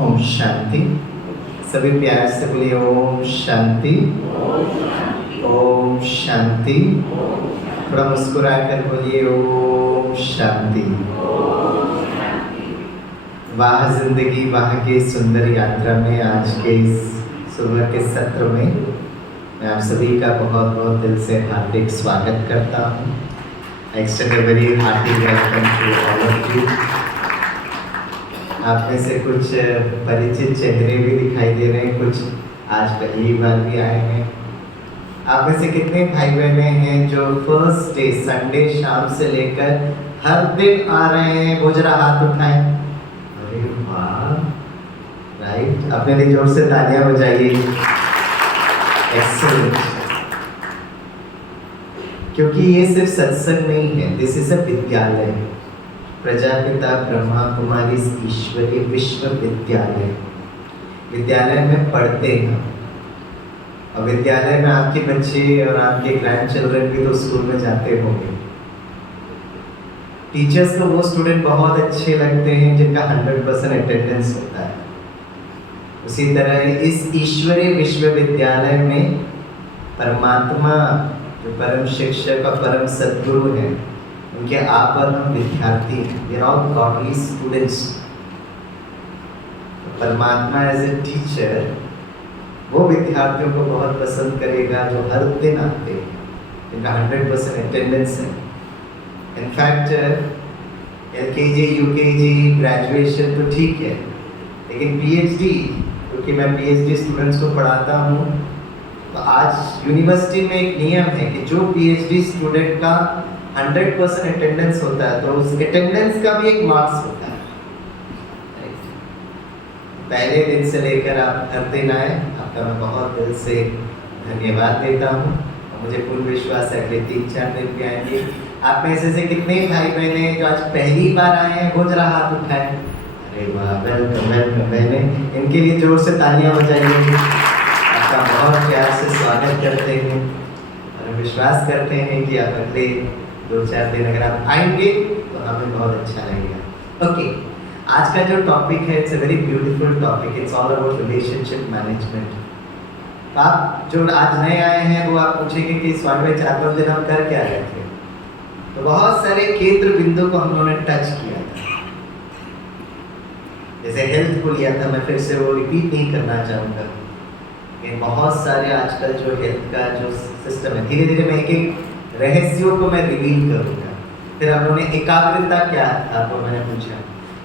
ओम शांति। सभी प्यार से बोलिए ओम शांति। ओम शांति। थोड़ा मुस्कुरा कर बोलिए ओम शांति। वाह जिंदगी वाह की सुंदर यात्रा में आज के इस सुबह के सत्र में मैं आप सभी का बहुत बहुत दिल से हार्दिक स्वागत करता हूँ। Extend a very hearty welcome to all of you. आप में से कुछ परिचित चेहरे भी दिखाई दे रहे हैं, कुछ आज पहली बार भी आए हैं। आप में से कितने भाई बहने हैं जो फर्स्ट डे संडे शाम से लेकर हर दिन आ रहे हैं? वो जरा हाथ उठाएं। अरे वाह, राइट। अपने लिए जोर से तालियां बजाइए। एक्सीलेंट। क्योंकि ये सिर्फ सत्संग नहीं है, दिस इज अ विद्यालय। प्रजापिता ब्रह्मा कुमारी ईश्वरीय विश्वविद्यालय। विद्यालय में पढ़ते हैं और विद्यालय में आपके बच्चे और आपके ग्रैंड चिल्ड्रन भी तो स्कूल में जाते होंगे। टीचर्स को वो स्टूडेंट बहुत अच्छे लगते हैं जिनका 100% अटेंडेंस होता है। उसी तरह इस ईश्वरीय विश्वविद्यालय में परमात्मा जो परम शिक्षक और परम सद्गुरु हैं, उनके आप और हम विद्यार्थी हैं। We are all godly students. परमात्मा एज ए टीचर वो विद्यार्थियों को बहुत पसंद करेगा जो हर दिन आते हैं, जिनका 100% अटेंडेंस है। इनफैक्ट LKG UKG ग्रेजुएशन तो ठीक है, लेकिन PhD, क्योंकि मैं PhD स्टूडेंट्स को पढ़ाता हूँ, तो आज यूनिवर्सिटी में एक नियम है कि जो PhD स्टूडेंट का 100% अटेंडेंस होता है तो उस अटेंडेंस का भी एक मार्क्स होता है। पहले दिन से लेकर आप हर दिन आए, आपका मैं बहुत दिल से धन्यवाद देता हूँ और मुझे पूर्ण विश्वास है अगले 3-4 दिन भी आएंगे। आप में से कितने भाई बहने जो आज पहली बार आए हैं वो जरा हाथ उठाएं। अरे वाह, वेलकम वेलकम बहने, इनके लिए जोर से तालियां बजाइए। आपका बहुत प्यार से स्वागत करते हैं और विश्वास करते हैं कि आप अगले 2-4 दिन अगर आप आएंगे तो हमें बहुत अच्छा लगेगा। ओके, आज का जो टॉपिक है it's a very beautiful topic. It's all about relationship management. आप जो आज नए आए हैं वो आप पूछेंगे कि स्वामी भाई 4-5 दिन हम कर क्या रहे थे, तो बहुत सारे केंद्र बिंदु को हम लोगों ने टच किया था। जैसे हेल्थ को लिया था, मैं फिर से वो रिपीट नहीं करना चाहूँगा। बहुत सारे आजकल जो हेल्थ का जो सिस्टम है, धीरे धीरे मैं एक रहस्यों को मैं रिवील करूंगा। फिर हम लोगों ने एकाग्रता क्या था वो मैंने पूछा।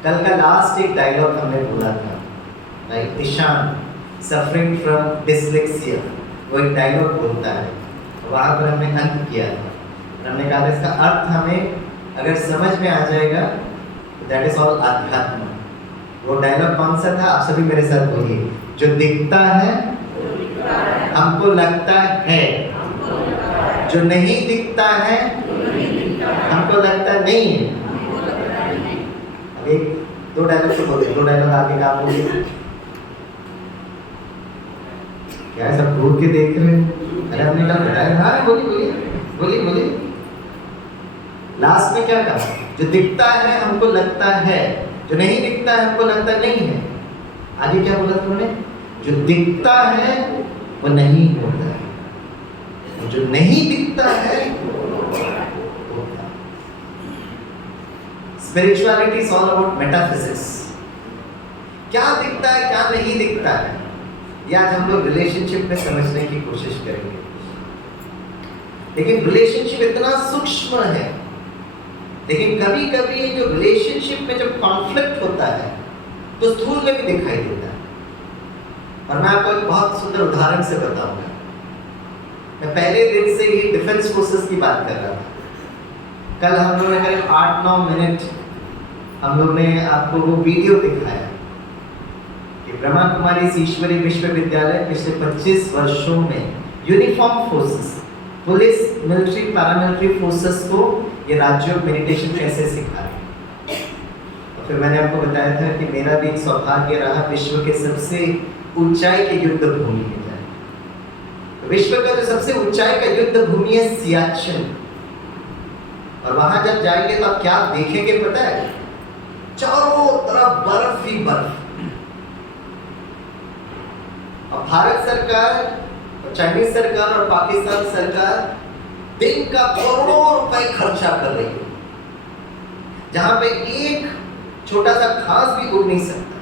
कल का लास्ट एक डायलॉग हमने बोला था, right? Ishan suffering from dyslexia, वो एक डायलॉग बोलता है, वहाँ पर हमने अंत किया था। हमने कहा था इसका अर्थ हमें अगर समझ में आ जाएगा दैट इज ऑल अध्यात्म। वो डायलॉग कौन सा था? आप सभी मेरे साथ बोलिए। जो दिखता है हमको लगता है, जो नहीं दिखता है हमको लगता नहीं है। अब एक 2 डायलॉग तो बोले, 2 डायलॉग आगे का बोलिए। क्या सब घूर के देख रहे हैं? अरे हमने कल बताया। हाँ, बोलिए बोलिए बोलिए बोलिए। लास्ट में क्या कहा? जो दिखता है हमको लगता है, जो नहीं दिखता है हमको लगता नहीं है। आगे क्या बोला तुमने? जो दिखता है वो नहीं होता है, जो नहीं दिखता है। Spirituality is all about metaphysics. क्या दिखता है क्या नहीं दिखता है, ये आज हम लोग रिलेशनशिप में समझने की कोशिश करेंगे। लेकिन रिलेशनशिप इतना सूक्ष्म है, लेकिन कभी कभी जो रिलेशनशिप में जब कॉन्फ्लिक्ट होता है तो स्थूल में भी दिखाई देता है। और मैं आपको एक बहुत सुंदर उदाहरण से बताऊंगा। मैं पहले दिन से ही डिफेंस फोर्सेस की बात कर रहा था। कल हम लोगों ने करीब 8-9 मिनट हम लोग ने आपको वो वीडियो दिखाया कि ब्रह्मा कुमारी ईश्वरीय विश्वविद्यालय पिछले 25 वर्षों में uniform forces, police, military, paramilitary forces को ये राजयोग मेडिटेशन कैसे सिखा रहे हैं। और फिर मैंने आपको बताया था कि मेरा भी एक सौभाग्य रहा विश्व के सबसे ऊंचाई के युद्ध भूमि में जाए। तो विश्व का जो सबसे ऊंचाई का युद्ध भूमि है सियाचिन, और वहां जब जाएंगे तो आप क्या देखेंगे पता है? चारों तरफ बर्फ ही बर्फ। भारत सरकार, चाइनीज सरकार और पाकिस्तान सरकार दिन का करोड़ों रुपए खर्चा कर रही है, जहां पे एक छोटा सा घास भी उग नहीं सकता।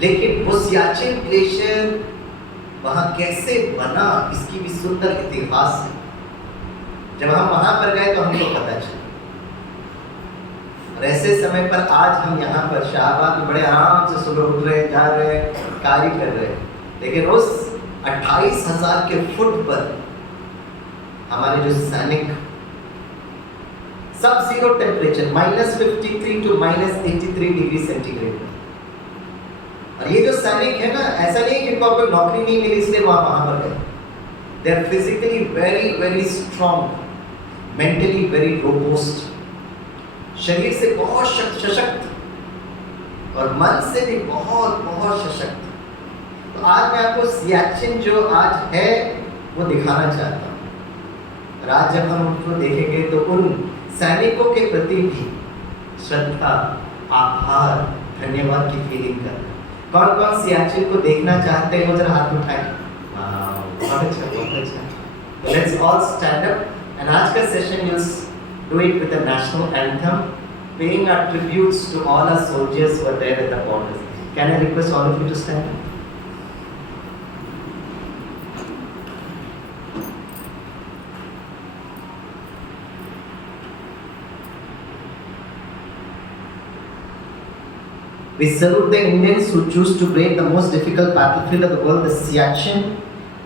लेकिन वो सियाचिन ग्लेशियर वहां कैसे बना, इसकी भी सुंदर इतिहास है। जब हम वहां पर गए तो हमको पता चला। और ऐसे समय पर आज हम यहाँ पर शाहबाद में बड़े आराम से सुबह उठ रहे, जा रहे, कार्य कर रहे हैं, लेकिन उस 28,000 के फुट पर हमारे जो सैनिक सब zero temperature -53 to -83 degree centigrade. और ये जो सैनिक है ना, ऐसा नहीं कि इनको कोई नौकरी नहीं मिली इसलिए वहां पर गए। They are physically very very strong, mentally very robust, शरीर से बहुत सशक्त और मन से भी बहुत बहुत सशक्त। तो आज मैं आपको सियाचिन जो आज है वो दिखाना चाहता हूँ। और आज जब हम उनको देखेंगे तो उन सैनिकों के प्रति भी श्रद्धा, आभार, धन्यवाद की फीलिंग कर। कौन कौन सियाचिन को देखना चाहते हैं वो जरा हाथ उठाएं। बहुत अच्छा, बहुत अच्छा। Let's all stand up and आज का session will do it with a national anthem, paying our tributes to all our soldiers who are there at the borders. Can I request all of you to stand up? We salute the Indians who choose to brave the most difficult battlefield of the world, the Siachen,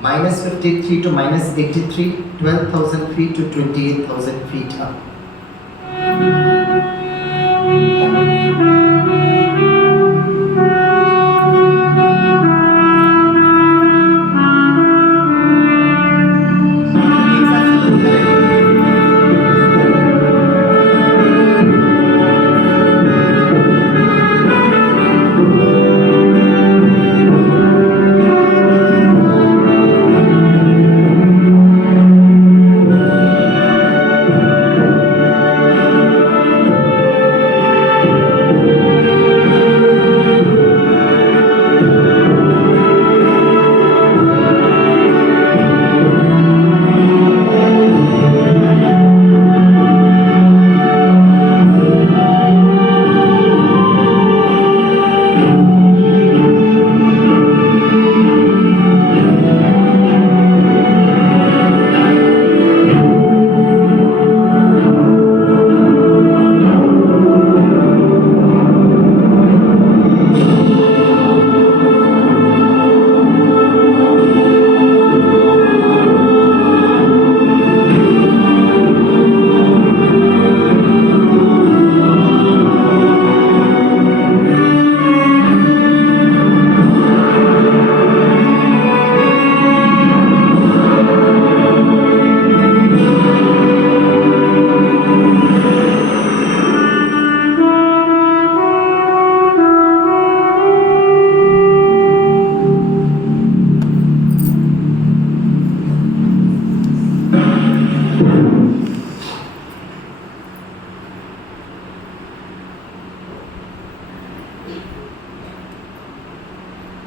-53 to -83, 12,000 feet to 28,000 feet up.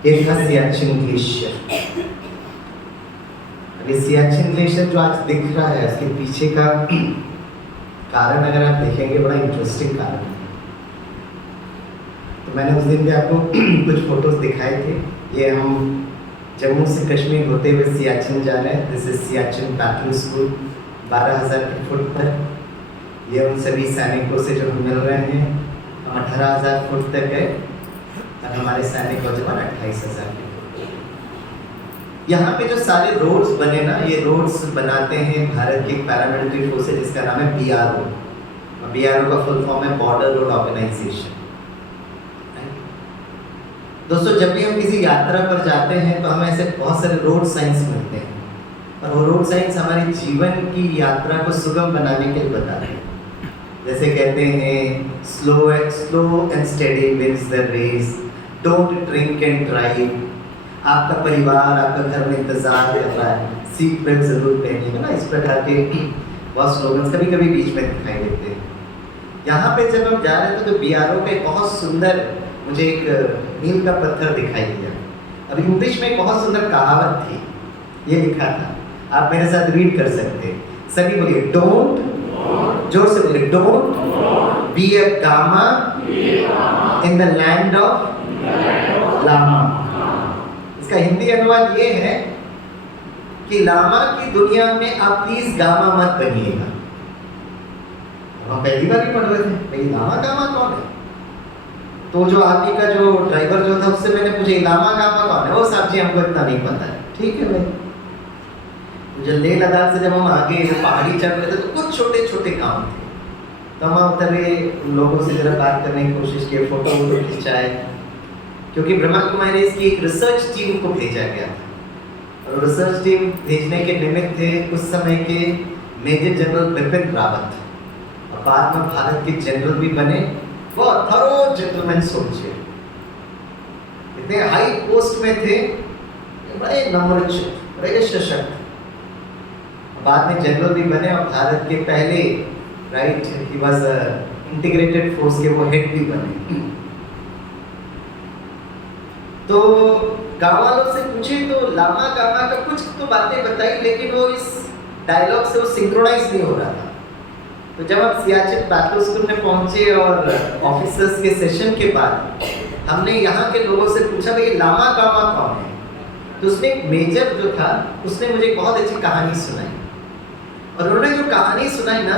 ये था Siachen glacier. अभी Siachen glacier जो आज दिख रहा है उसके पीछे का कारण अगर आप देखेंगे बड़ा इंटरेस्टिंग कारण है। तो मैंने उस दिन भी आपको कुछ फोटोज दिखाए थे। ये हम जम्मू से कश्मीर होते हुए सियाचिन जा रहे हैं। This is Siachen battle school, 12,000 foot पर। ये उन सभी सैनिकों से जो हम मिल रहे हैं, हम 18,000 फुट तक है और हमारे सैनिक और जवान 28,000 फुट। यहाँ पे जो सारे रोड्स बने ना, ये रोड्स बनाते हैं भारत की पैरामिलिट्री फोर्सेज जिसका नाम है BRO। BRO का फुल फॉर्म है बॉर्डर रोड ऑर्गेनाइजेशन। दोस्तों, जब भी हम किसी यात्रा पर जाते हैं तो हमें ऐसे बहुत सारे रोड साइंस मिलते हैं और वो रोड साइंस हमारे जीवन की यात्रा को सुगम बनाने के लिए बताते हैं। जैसे कहते हैं slow and steady wins the race, don't drink and drive. आपका परिवार आपका घर में इंतजार कर रहा है, सीट बेल्ट जरूर पहनिएगा ना। इस प्रकार के बहुत स्लोगन्स कभी कभी बीच में दिखाई देते हैं। यहाँ पे जब हम जा रहे थे तो बीआरओ का एक बहुत सुंदर मुझे एक मील का पत्थर दिखाई दिया। अब इंग्लिश में एक बहुत सुंदर कहावत थी, ये लिखा था, आप मेरे साथ रीड कर सकते हैं। सभी बोलिए, डोंट, जोर से बोलिए, don't be a Gama in the land of Lama. इसका हिंदी अनुवाद ये है कि लामा की दुनिया में आप प्लीज गामा मत बनिएगा। हम पहली बार ही पढ़ रहे थे, भाई लामा गामा कौन है? तो जो आगे का जो ड्राइवर जो था उससे मैंने पूछा, लामा गामा कौन है? वो साहब जी हमको इतना नहीं पता है। ठीक है भाई। जो लेह लद्दाख से जब हम आगे पहाड़ी चढ़ रहे थे तो कुछ छोटे छोटे काम थे, तो हम उतरे, उन लोगों से जरा बात करने की कोशिश की, फोटो वोटो खिंचाए, क्योंकि ब्रह्मा कुमारी इसकी एक रिसर्च टीम को भेजा गया था। और रिसर्च टीम भेजने के निमित्त थे उस समय के मेजर जनरल बिपिन रावत, और बाद में भारत के जनरल भी बने। वो थरो जेंटलमैन सोचिए, इतने हाई पोस्ट में थे, बड़े नम्र, बड़े सशक्त, बाद में जनरल भी बने और भारत के पहले right he was integrated force के वो हेड भी बने। तो गांव वालों से पूछे तो लामा गामा का कुछ तो बातें बताई, लेकिन वो इस डायलॉग से वो सिंक्रोनाइज नहीं हो रहा था। तो जब हम सियाचिन बैटल स्कूल में पहुंचे और ऑफिसर्स के सेशन के बाद हमने यहाँ के लोगों से पूछा, भाई लामा गामा कौन है? तो उसमें एक मेजर जो था उसने मुझे बहुत अच्छी कहानी सुनाई, और उन्होंने जो कहानी सुनाई ना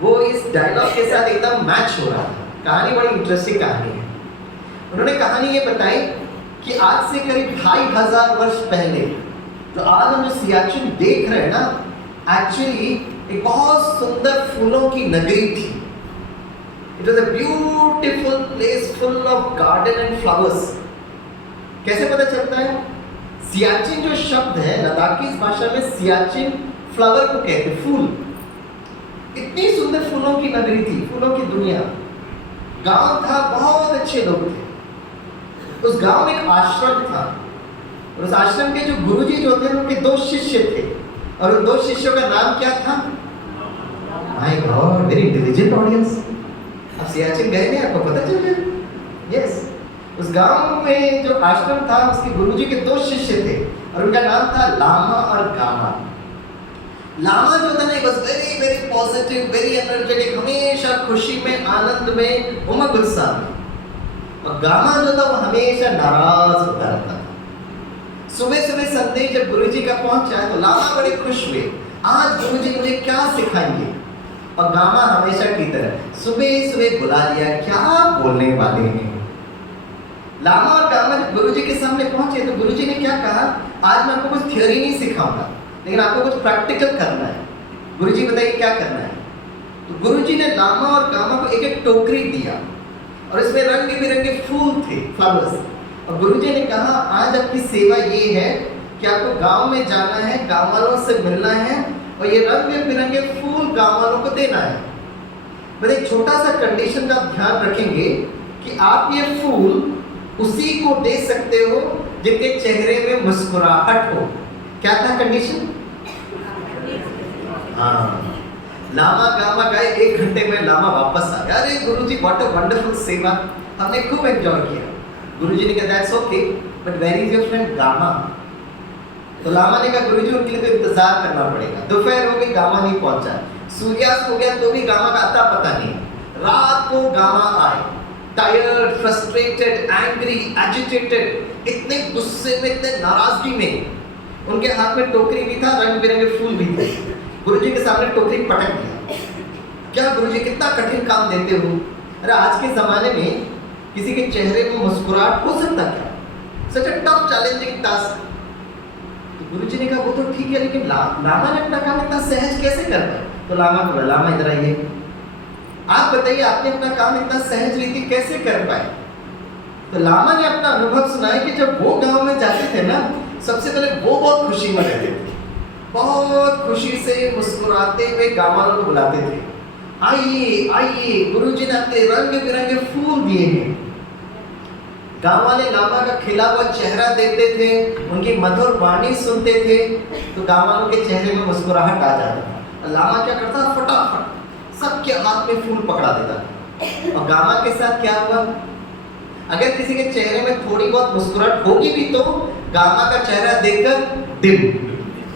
वो इस डायलॉग के साथ एकदम मैच हो रहा था। कहानी बड़ी इंटरेस्टिंग कहानी है। उन्होंने कहानी ये बताई कि आज से करीब 2500 वर्ष पहले जो आज हम जो सियाचिन देख रहे हैं ना, एक्चुअली एक बहुत सुंदर फूलों की नगरी थी। It was a beautiful place full of garden and flowers. कैसे पता चलता है? सियाचिन जो शब्द है लद्दाखी भाषा में सियाचिन फ्लावर को कहते, फूल। इतनी सुंदर फूलों की नगरी थी, फूलों की दुनिया। गांव था, बहुत अच्छे लोग थे। उस गांव में एक आश्रम था, और उस आश्रम के जो गुरुजी जो थे उनके 2 शिष्य थे, और उन 2 शिष्यों का नाम क्या था? My God, very intelligent audience. आप सियाचिन गए नहीं, आपको पता चल गया? यस। उस गांव में जो आश्रम था उसके गुरुजी के 2 शिष्य थे, और उनका नाम था लामा और गामा। लामा जो था ना, बस very very positive, very energetic, हमेशा खुशी में, आनंद में, उमंग उत्साह में। और गामा जो था वो हमेशा नाराज होता रहता था। सुबह सुबह संदेश जब गुरुजी का पहुंचा तो लामा बड़े खुश हुए, आज गुरुजी मुझे क्या सिखाएंगे। और गामा हमेशा की तरह सुबह सुबह बुला लिया, क्या बोलने वाले हैं। लामा और गामा जब गुरुजी के सामने पहुंचे तो गुरुजी ने क्या कहा, आज मैं आपको कुछ थ्योरी नहीं सिखाऊंगा, लेकिन आपको कुछ प्रैक्टिकल करना है। गुरुजी बताइए क्या करना है? तो गुरुजी ने लामा और गामा को एक एक टोकरी दिया, और इसमें रंग बिरंगे फूल थे, फ्लावर्स। और गुरुजी ने कहा, आज आपकी सेवा ये है कि आपको गांव में जाना है, गांव वालों से मिलना है, और ये रंग बिरंगे फूल गांव वालों को देना है। बस एक छोटा सा कंडीशन का ध्यान रखेंगे कि आप ये फूल उसी को दे सकते हो जिनके चेहरे में मुस्कुराहट हो। क्या था कंडीशन? हाँ। लामा गामा गए, 1 घंटे में लामा वापस आ गया। अरे गुरुजी व्हाट अ वंडरफुल सेवा, हमने खूब एंजॉय किया। गुरुजी ने कहा that's okay, but where is your friend Gama? तो लामा ने कहा गुरुजी उनके लिए तो इंतजार करना पड़ेगा। दोपहर हो गई, गामा नहीं पहुंचा। सूर्यास्त हो गया तो भी गामा का आता पता नहीं। रात को गामा आए, टायर्ड, फ्रस्ट्रेटेड, एंग्री, एजिटेटेड, इतने गुस्से में, इतने नाराजगी में। उनके हाथ में टोकरी भी था, रंग बिरंगे फूल भी थे। गुरुजी के सामने टोकरी पटक दिया। क्या गुरुजी, कितना कठिन काम देते हो। अरे आज के जमाने में किसी के चेहरे में मुस्कुराहट हो सकता क्या? सच अ टफ चैलेंजिंग टास्क। तो गुरुजी ने कहा वो तो ठीक है, लेकिन लामा ने अपना काम इतना सहज कैसे कर पाए? तो लामा बोला, लामा इधर आइए, आप बताइए आपने अपना काम इतना सहज रीति कैसे कर पाए? तो लामा ने अपना अनुभव सुनाया कि जब वो गांव में जाते थे ना, सबसे पहले वो बहुत खुशी में रहते थे, बहुत खुशी से मुस्कुराते हुए गांव वालों को बुलाते थे, आइए आइए, गुरुजी ने अपने रंग बिरंगे फूल दिए हैं। गांव वाले लामा का खिला हुआ चेहरा देखते थे, उनकी मधुर वाणी सुनते थे, तो गांव वालों के चेहरे में मुस्कुराहट आ जाता था। लामा क्या करता, फटाफट सबके हाथ में फूल पकड़ा देता था। और गामा के साथ क्या हुआ? अगर किसी के चेहरे में थोड़ी बहुत मुस्कुराहट होगी भी तो गामा का चेहरा देखकर डिम,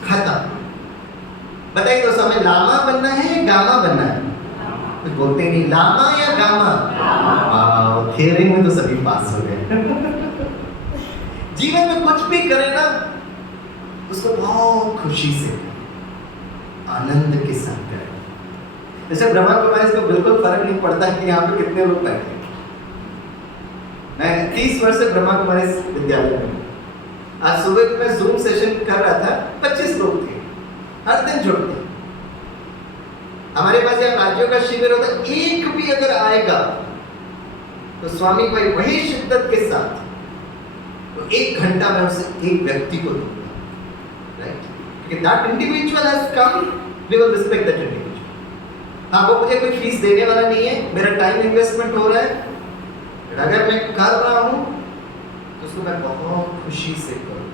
खत्म। बताइए दोस्तों, हमें लामा बनना है या गामा बनना है? कुछ बोलते नहीं, लामा या गामा? थियरी में तो सभी पास हो गए। जीवन में कुछ भी करें ना, उसको बहुत खुशी से, आनंद के साथ करें। जैसे ब्रह्मा कुमारी को बिल्कुल फर्क नहीं पड़ता है कि यहाँ पे कितने लोग बैठे। मैं 30 वर्ष से ब्रह्मा कुमारी विद्यालय में, आज सुबह मैं जूम सेशन कर रहा था, 25 लोग थे, हर दिन जुड़ते। हमारे पास यहाँ राज्यों का शिविर होता, एक भी अगर आएगा तो स्वामी भाई वही शिद्दत के साथ तो 1 घंटा में उसे एक व्यक्ति को दूंगा, right? Because that individual has come, we will respect that individual. हाँ, वो मुझे कोई फीस देने वाला नहीं है, मेरा टाइम इन्वेस्टमेंट हो रहा है, अगर मैं कर रहा हूँ तो उसको मैं बहुत खुशी से करूँ,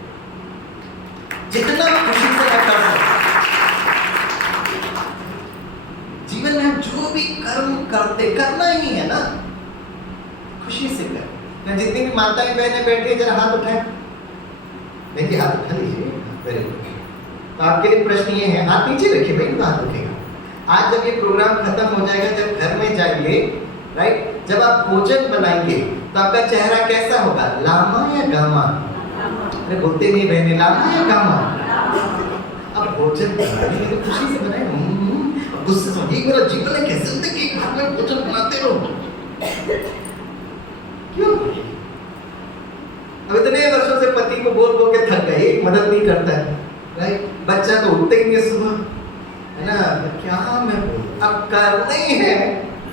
जितना खुशी से मैं कर सकता। जीवन में हम जो भी कर्म करते, करना ही है ना, खुशी से कर। जितनी भी माताएं बहनें बैठी है, जरा हाथ उठाएं। देखिए, हाथ उठा लीजिए, वेरी गुड। तो आपके लिए प्रश्न ये है, हाथ नीचे रखिए भाई, तो हाथ उठेगा। आज जब ये प्रोग्राम खत्म हो जाएगा, जब घर में जाइए, राइट, जब आप भोजन बनाएंगे तो आपका चेहरा कैसा होगा? लामा या गामा? अरे बोलते नहीं बहने, लामा या गामा? अब भोजन बनाएंगे तो खुशी से बनाए, गुस्से से। ये मेरा जीवन है, कैसे होता है कि घर में भोजन बनाते रहो? क्यों? अब इतने वर्षों से पति को बोल बोल के थक गए, मदद नहीं करता है, राइट? बच्चा तो उठते ही नहीं सुबह, है ना? तो क्या मैं बोलूं, अब करना ही है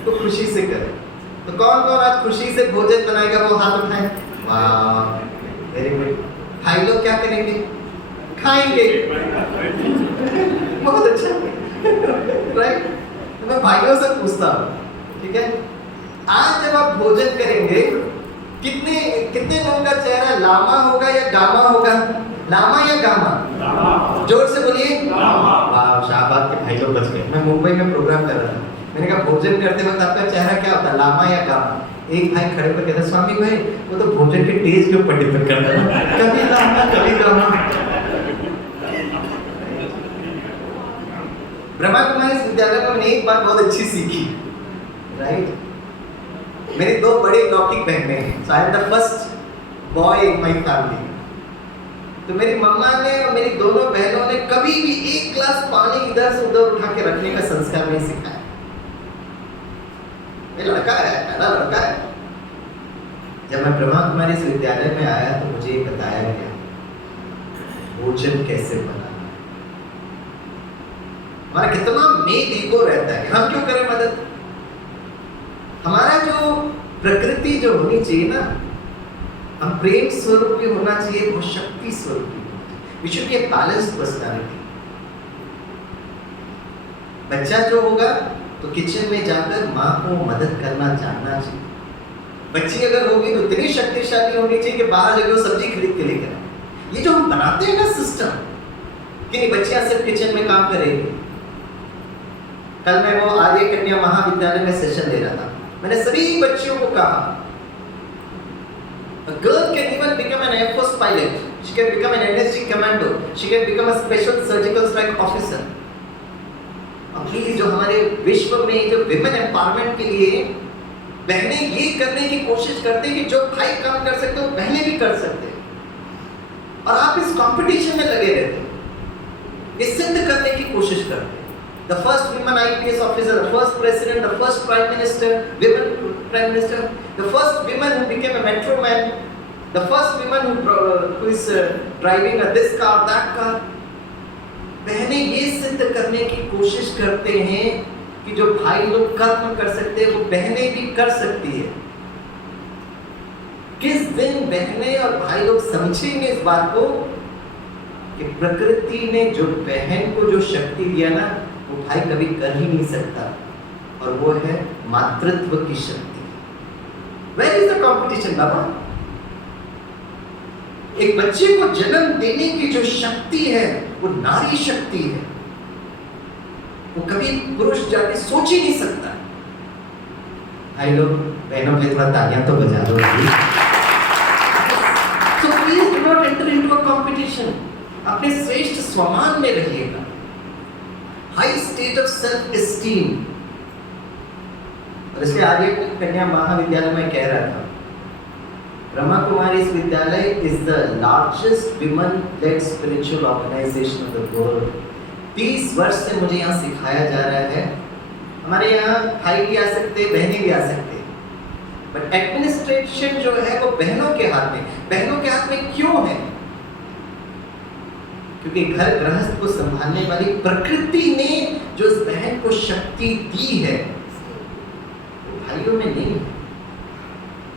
तो खुशी से करें। तो कौन कौन आज खुशी से भोजन बनाएगा, वो हाथ उठाएं। वाह, वेरी गुड। भाई लोग क्या करेंगे? खाएंगे। बहुत अच्छा, राइट? तो मैं भाइयों से पूछता हूँ, ठीक है, आज जब आप भोजन करेंगे, कितने लोगों का चेहरा लामा होगा या गामा होगा? लामा या गामा? जोर से बोलिए। वाह, शाबाश के भाई लोग बच गए। मैं मुंबई में प्रोग्राम कर रहा था, मैंने कहा भोजन करते वक्त आपका चेहरा क्या होता है, लामा या गामा? एक भाई खड़े पर कहता, स्वामी भाई वो तो भोजन के टेस्ट के ऊपर डिपेंड करता है, कभी लामा कभी गामा। ब्रह्मा कुमारी विद्यालय में मैंने एक बात बहुत अच्छी सीखी, राइट? मेरी 2 बड़ी लौकिक बहनें हैं, so I am the first boy in my family. तो मेरी मम्मा ने और मेरी दोनों बहनों ने कभी भी 1 गिलास पानी इधर से उधर उठा के रखने का संस्कार नहीं सिखाया। ये लड़का है, पहला लड़का है। जब मैं ब्रह्मा कुमारी विद्यालय में आया तो मुझे ये बताया गया भोजन कैसे बनाना। हमारा कितना मेल ईगो रहता है, हम क्यों करें मदद? हमारा जो प्रकृति जो होनी चाहिए ना, हम प्रेम स्वरूप भी होना चाहिए, वो शक्ति स्वरूप भी। We should be a balanced personality. बच्चा जो होगा तो किचन में जाकर माँ को मदद करना जानना चाहिए। बच्ची अगर होगी तो इतनी शक्तिशाली होनी चाहिए कि बाहर जाकर वो सब्जी खरीद के लेकर आए। ये जो हम बनाते हैं ना सिस्टम कि नहीं, बच्चियां सिर्फ किचन में काम करेंगी। कल मैं वो आर्य कन्या महाविद्यालय में सेशन ले रहा था, मैंने सभी बच्चियों को कहा, a girl can even become an Air Force pilot, she can become an NSG commando, she can become a special surgical strike officer। Please जो हमारे विश्व में जो विमेन एम्पावरमेंट के लिए बहनें ये करने की कोशिश करते हैं कि जो भाई काम कर सकते हो बहनें भी कर सकते हैं, और आप इस कंपटीशन में लगे रहते हो, ये सिद्ध करने की कोशिश करते हैं। The first women IPS officer, the first president, the first prime minister, women prime minister, the first women who became a metro man, the first women who is driving a this car, that car। बहनें ये सिद्ध करने की कोशिश करते हैं कि जो भाई लोग कर्म कर सकते हैं वो बहनें भी कर सकती है। किस दिन बहनें और भाई लोग समझेंगे इस बात को कि प्रकृति ने जो बहन को जो शक्ति दिया ना, वो भाई कभी कर ही नहीं सकता, और वो है मातृत्व की शक्ति। Where is the competition, बाबा? एक बच्चे को जन्म देने की जो शक्ति है वो नारी शक्ति है। वो कभी पुरुष जाके सोच ही नहीं सकता। भाई लोग बहनों के थोड़ा तालियां तो बजा दो। So please do not enter into a competition. अपने श्रेष्ठ स्वमान में रहिएगा। High state of self esteem. और इसलिए आर्य कन्या महाविद्यालय में कह रहा था, ब्रह्मा कुमारी विद्यालय is the largest women-led spiritual organization of the world. 30 वर्ष से मुझे यहाँ सिखाया जा रहा है। हमारे यहाँ भाई भी आ सकते, बहनें भी आ सकते, बट एडमिनिस्ट्रेशन जो है वो बहनों के हाथ में। बहनों के हाथ में क्यों है? क्योंकि घर गृहस्थ को संभालने वाली प्रकृति ने जो इस बहन को शक्ति दी है, वो भाइयों में नहीं है।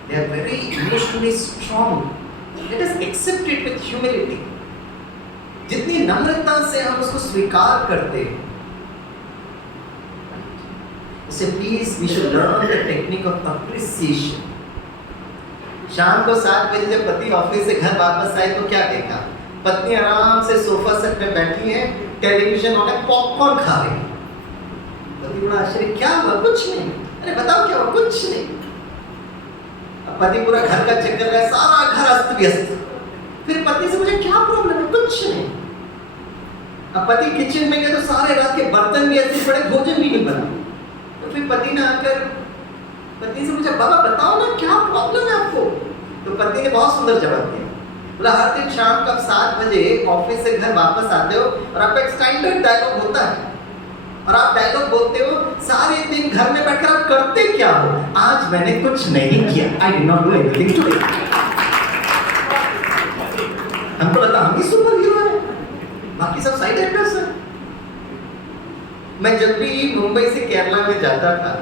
They are very emotionally strong. Let us accept it with humility. जितनी नम्रता से हम उसको स्वीकार करते हैं, so please we should learn the technique of appreciation. शाम को 7 बजे जब पति ऑफिस से घर वापस आए तो क्या देखा? पत्नी आराम से सोफा सेट में बैठी है, टेलीविजन ऑन है, पॉपकॉर्न खा रही है। पति बड़ा आश्चर्य, क्या हुआ? कुछ नहीं। अरे बताओ क्या हुआ? कुछ नहीं। अब पति पूरा घर का चेक कर रहा है, सारा घर अस्त व्यस्त। फिर पति से मुझे क्या प्रॉब्लम है? कुछ नहीं। अब पति किचन में गए तो सारे रात के बर्तन भी ऐसे पड़े, भोजन भी नहीं बना। तो फिर पति ने आकर पत्नी से पूछा, बाबा बताओ ना क्या प्रॉब्लम है आपको? तो पत्नी ने बहुत सुंदर जवाब दिया, बोला हर दिन शाम को 7 बजे ऑफिस से घर वापस आते हो और आपका एक स्टैंडर्ड डायलॉग होता है और आप डायलॉग बोलते हो, सारे दिन घर में बैठकर आप करते क्या हो? आज मैंने कुछ नहीं किया, I did not do anything today. हमको लगता हम ही सुपर हीरो हैं, बाकी सब साइड एक्टर्स हैं। मैं जब भी मुंबई से केरला में जाता था,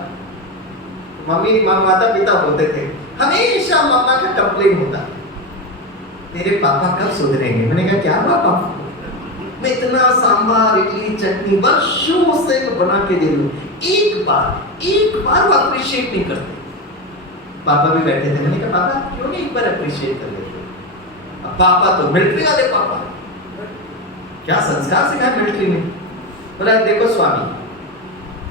मम्मी माता पिता बोलते थे, हमेशा मम्मा का कंप्लेन होता, तेरे पापा कब सुधरेंगे? मैंने कहा क्या हुआ पापा? मैं इतना सांभर इडली चटनी वर्षों से बना के दे दूं, एक बार वो अप्रिशिएट नहीं करते। पापा भी बैठे थे, मैंने कहा पापा क्यों नहीं एक बार अप्रिशिएट कर लेते? अब पापा तो मिलिट्री वाले पापा, क्या संस्कार सिखाया मिलिट्री में? बोला देखो स्वामी,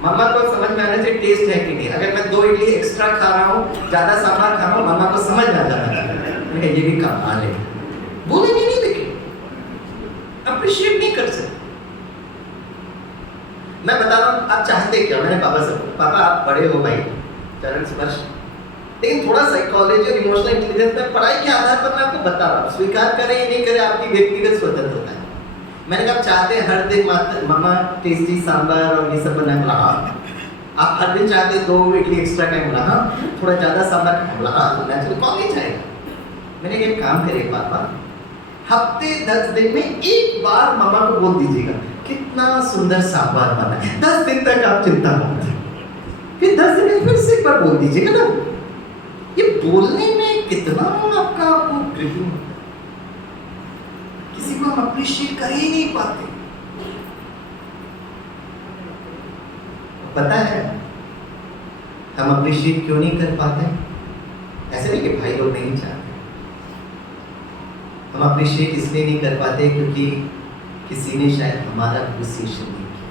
मम्मा को समझ में आना चाहिए टेस्ट है कि नहीं। अगर मैं 2 इडली एक्स्ट्रा खा रहा हूँ, ज्यादा सांभर खा रहा हूँ, मम्मा को समझ में आ जाना चाहिए ये भी कमाल है। बोलेंगे नहीं, लेकिन अप्रिशिएट नहीं कर सकते। मैं बता रहा हूँ आप चाहते क्या? मैंने पापा से, पापा आप बड़े हो भाई, चरण स्पर्श, लेकिन थोड़ा साइकोलॉजी और इमोशनल इंटेलिजेंस में पढ़ाई के आधार पर मैं आपको बता रहा हूँ, स्वीकार करें या नहीं करें आपकी व्यक्तिगत स्वतंत्रता है। मैंने कहा चाहते हर दिन मम्मा टेस्टी सांभर और ये सब बना, आप हर दिन चाहते 2 इडली एक्स्ट्रा टाइम बना, थोड़ा ज्यादा सांभर बना, नेचुरल कॉलेज आएगा। मैंने एक काम करे पापा, हफ्ते 10 दिन में एक बार मम्मा को बोल दीजिएगा कितना सुंदर सांभर बना है। 10 दिन तक आप चिंता मत, फिर 10 दिन में फिर से एक बार बोल दीजिएगा ना। ये बोलने में कितना आपको ग्रिपिंग होता है, किसी को हम अप्रिशिएट कर ही नहीं पाते। पता है हम अप्रिशिएट क्यों नहीं कर पाते? ऐसे नहीं कि भाई लोग नहीं चाहते, हम अप्रिशिएट इसलिए नहीं कर पाते क्योंकि किसी ने शायद हमारा अप्रिसिएशन नहीं किया।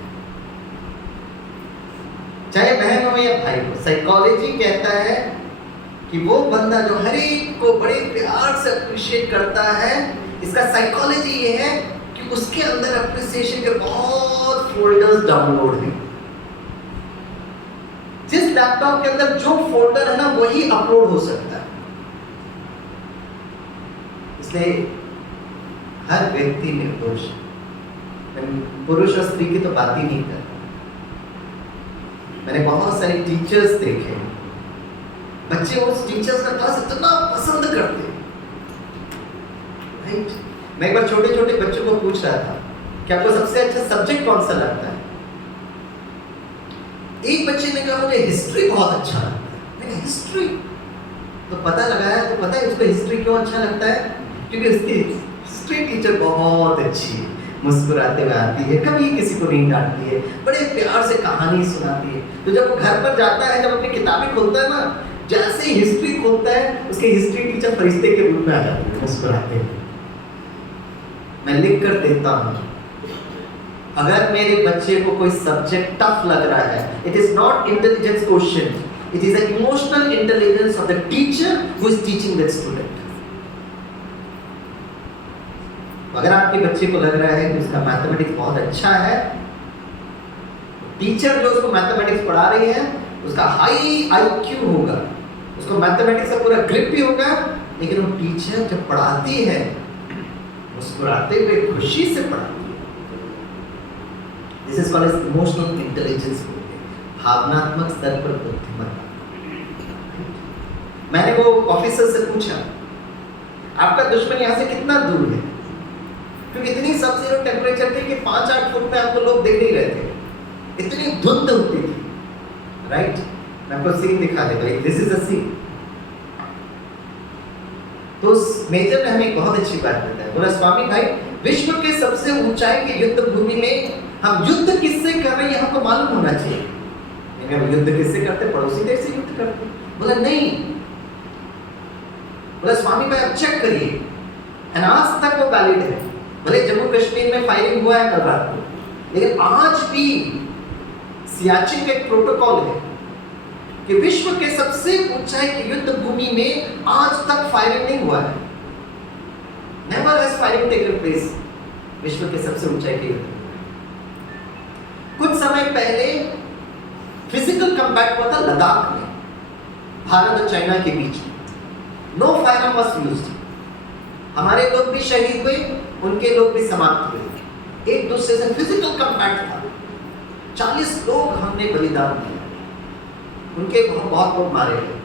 चाहे बहन हो या भाई हो, साइकोलॉजी कहता है कि वो बंदा जो हर एक को बड़े प्यार से अप्रिशिएट करता है, इसका साइकोलॉजी ये है कि उसके अंदर अप्रिसिएशन के बहुत फोल्डर्स डाउनलोड हैं। जिस लैपटॉप के अंदर जो फोल्डर है ना वही अपलोड हो सकता है। इसलिए हर व्यक्ति में पुरुष और स्त्री की तो बात ही नहीं करता। मैंने बहुत सारे टीचर्स देखे, बच्चे उस टीचर्स का क्लास इतना पसंद करते। राइट? मैं एक बार छोटे छोटे बच्चों को पूछ रहा था कि आपको सबसे अच्छा सब्जेक्ट कौन सा लगता है? एक बच्चे ने कहा मुझे हिस्ट्री बहुत अच्छा लगता है। मैंने हिस्ट्री तो पता लगाया तो पता है उसको हिस्ट्री क्यों अच्छा लगता है? क्योंकि उसकी हिस्ट्री टीचर बहुत अच्छी है, मुस्कुराते हुए आती है, कभी किसी को नहीं डांटती है, बड़े प्यार से कहानी सुनाती है। तो जब वो घर पर जाता है, जब अपनी किताबें खोलता है ना, जैसे ही हिस्ट्री खोलता है उसके हिस्ट्री टीचर फरिश्ते के रूप में आ जाते हैं मुस्कुराते हुए। मैं लिख कर देता हूँ अगर मेरे बच्चे को कोई सब्जेक्ट टफ लग रहा है, it is not intelligence question, it is an emotional intelligence of the teacher who is teaching that student. अगर आपके बच्चे को लग रहा है कि उसका मैथमेटिक्स बहुत अच्छा है, टीचर जो उसको मैथमेटिक्स पढ़ा रही है उसका हाई आईक्यू होगा, उसको मैथमेटिक्स का पूरा ग्रिप भी होगा, लेकिन वो टीचर जब पढ़ाती है मुस्कुराते हुए खुशी से पढ़ाती है। This is called as emotional intelligence, भावनात्मक स्तर पर बुद्धिमत्ता। मैंने वो ऑफिसर से पूछा, आपका दुश्मन यहाँ से कितना दूर है? क्योंकि इतनी सब जीरो टेम्परेचर थी कि 5-8 फुट में आपको लोग दिख नहीं रहे थे, इतनी धुंध होती थी, राइट? मैं आपको सीन दिखा देता हूं, दिस इज अ सीन। तो उस मेजर ने हमें बहुत अच्छी बात बताई, बोला स्वामी भाई, विश्व के सबसे ऊंचाई के युद्ध भूमि में हम युद्ध किससे कर रहे हैं हमको मालूम होना चाहिए। मैंने युद्ध किससे करते? पड़ोसी देश से युद्ध करते। बोला नहीं, बोला स्वामी भाई आप चेक करिए, आज तक वो वैलिड है। भले जम्मू कश्मीर में फायरिंग हुआ है कल रात को, लेकिन आज भी सियाचिन का एक प्रोटोकॉल है कि विश्व के सबसे ऊंचाई की युद्ध भूमि में आज तक फायरिंग नहीं हुआ है। Never has firing taken place विश्व के सबसे ऊंचाई की युद्ध। कुछ समय पहले फिजिकल कॉम्बैट हुआ था लद्दाख में, भारत और चाइना के बीच में। No firearm was used. हमारे लोग भी शहीद हुए, उनके लोग भी समाप्त हुए। एक दूसरे से फिजिकल कॉम्बैट था, 40 लोग हमने बलिदान दिया, उनके बहुत लोग मारे गए,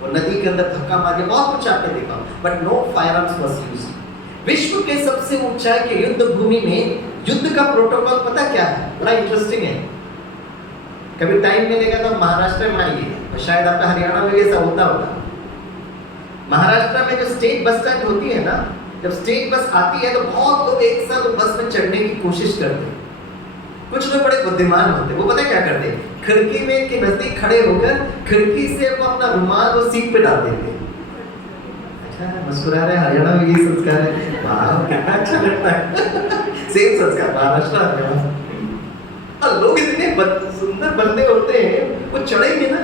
वो नदी के अंदर धक्का मार के बहुत कुछ आपने देखा, but no firearms was used. विश्व के सबसे ऊंचाई के युद्ध भूमि में युद्ध का प्रोटोकॉल पता क्या है? बड़ा इंटरेस्टिंग है। कभी टाइम मिलेगा तो महाराष्ट्र में आइए, और शायद आपका हरियाणा में ऐसा होता होगा। महाराष्ट्र में जो स्टेट बस स्टैंड होती है ना, जब स्टेट बस आती है तो बहुत लोग एक साथ बस में चढ़ने की कोशिश करते हैं। कुछ लोग बड़े बुद्धिमान होते हैं, वो पता क्या करते हैं? खिड़की में के नजदीक खड़े होकर खिड़की से वो अपना रुमाल वो सीट पे डाल देते हैं। अच्छा, मुस्कुरा रहे, हरियाणा में ये संस्कार है, वाह कितना अच्छा लगता है। सेम संस्कार महाराष्ट्र में। और लोग इतने सुंदर बंदे होते हैं, वो चढ़ेंगे ना,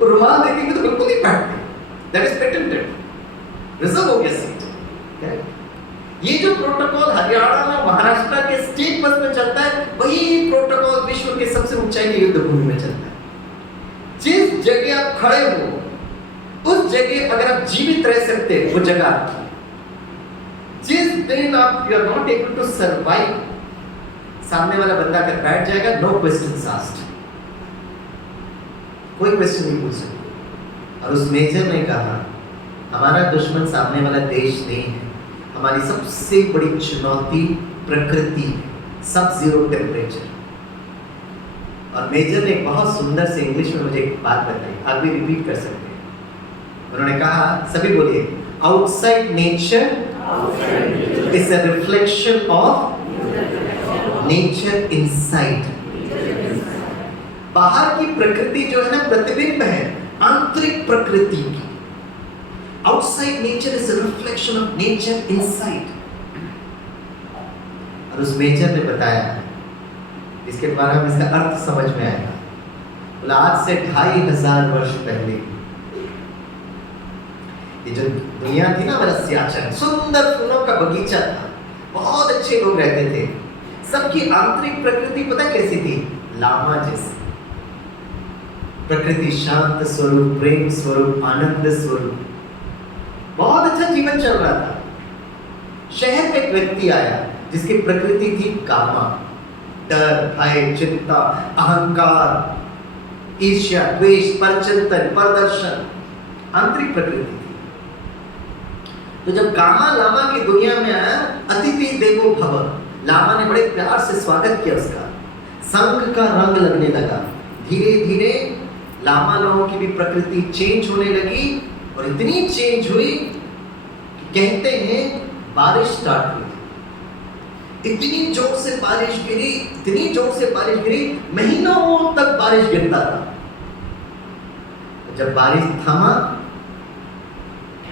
वो रुमाल देखेंगे तो बिल्कुल नहीं बैठते। दैट इज पेटेंटेड, रिजर्व हो गया सीट। ये जो प्रोटोकॉल हरियाणा में महाराष्ट्र के स्टेट बस में चलता है, वही प्रोटोकॉल विश्व के सबसे ऊंचाई के युद्ध भूमि में चलता है। जिस जगह आप खड़े हो उस जगह अगर आप जीवित रह सकते हैं, वो जगह आपकी। जिस दिन आप you are not able to survive, सामने वाला बंदा अगर बैठ जाएगा, नो क्वेश्चंस आस्क्ड, कोई क्वेश्चन नहीं पूछ सकते। और उस मेजर ने कहा, हमारा दुश्मन सामने वाला देश नहीं है, हमारी सबसे बड़ी चुनौती प्रकृति है, सब जीरो टेम्परेचर। और मेजर ने बहुत सुंदर से इंग्लिश में मुझे एक बात बताई, आप भी रिपीट कर सकते हैं। उन्होंने कहा, सभी बोलिए, outside nature is a reflection of nature inside. बाहर की प्रकृति जो है ना, प्रतिबिंब है आंतरिक प्रकृति की। Outside nature is a reflection of nature inside. और उस मेजर ने बताया, इसके द्वारा हम इसका अर्थ समझ में आएगा। बोला, आज से 2500 वर्ष पहले ये जो दुनिया थी ना, हमारा सियाचिन, सुंदर फूलों का बगीचा था, बहुत अच्छे लोग रहते थे, सबकी आंतरिक प्रकृति पता कैसी थी? लामा जैसी। प्रकृति शांत स्वरूप, प्रेम स्वरूप, आनंद स्वरूप, बहुत अच्छा जीवन चल रहा था। शहर में एक व्यक्ति आया जिसकी प्रकृति थी कामा, डर, भय, चिंता, अहंकार, ईर्ष्या, द्वेष, परचिंतन, प्रदर्शन, आंतरिक प्रकृति थी। तो जब कामा लामा की दुनिया में आया, अतिथि देवो भव, लामा ने बड़े प्यार से स्वागत किया उसका, संग का रंग लगने लगा। धीरे धीरे लामा लोगों की भी प्रकृति चेंज होने लगी, और इतनी चेंज हुई कि कहते हैं बारिश स्टार्ट हुई। इतनी जोर से बारिश गिरी, इतनी जोर से बारिश गिरी, महीनों तक बारिश गिरता था। जब बारिश थमा,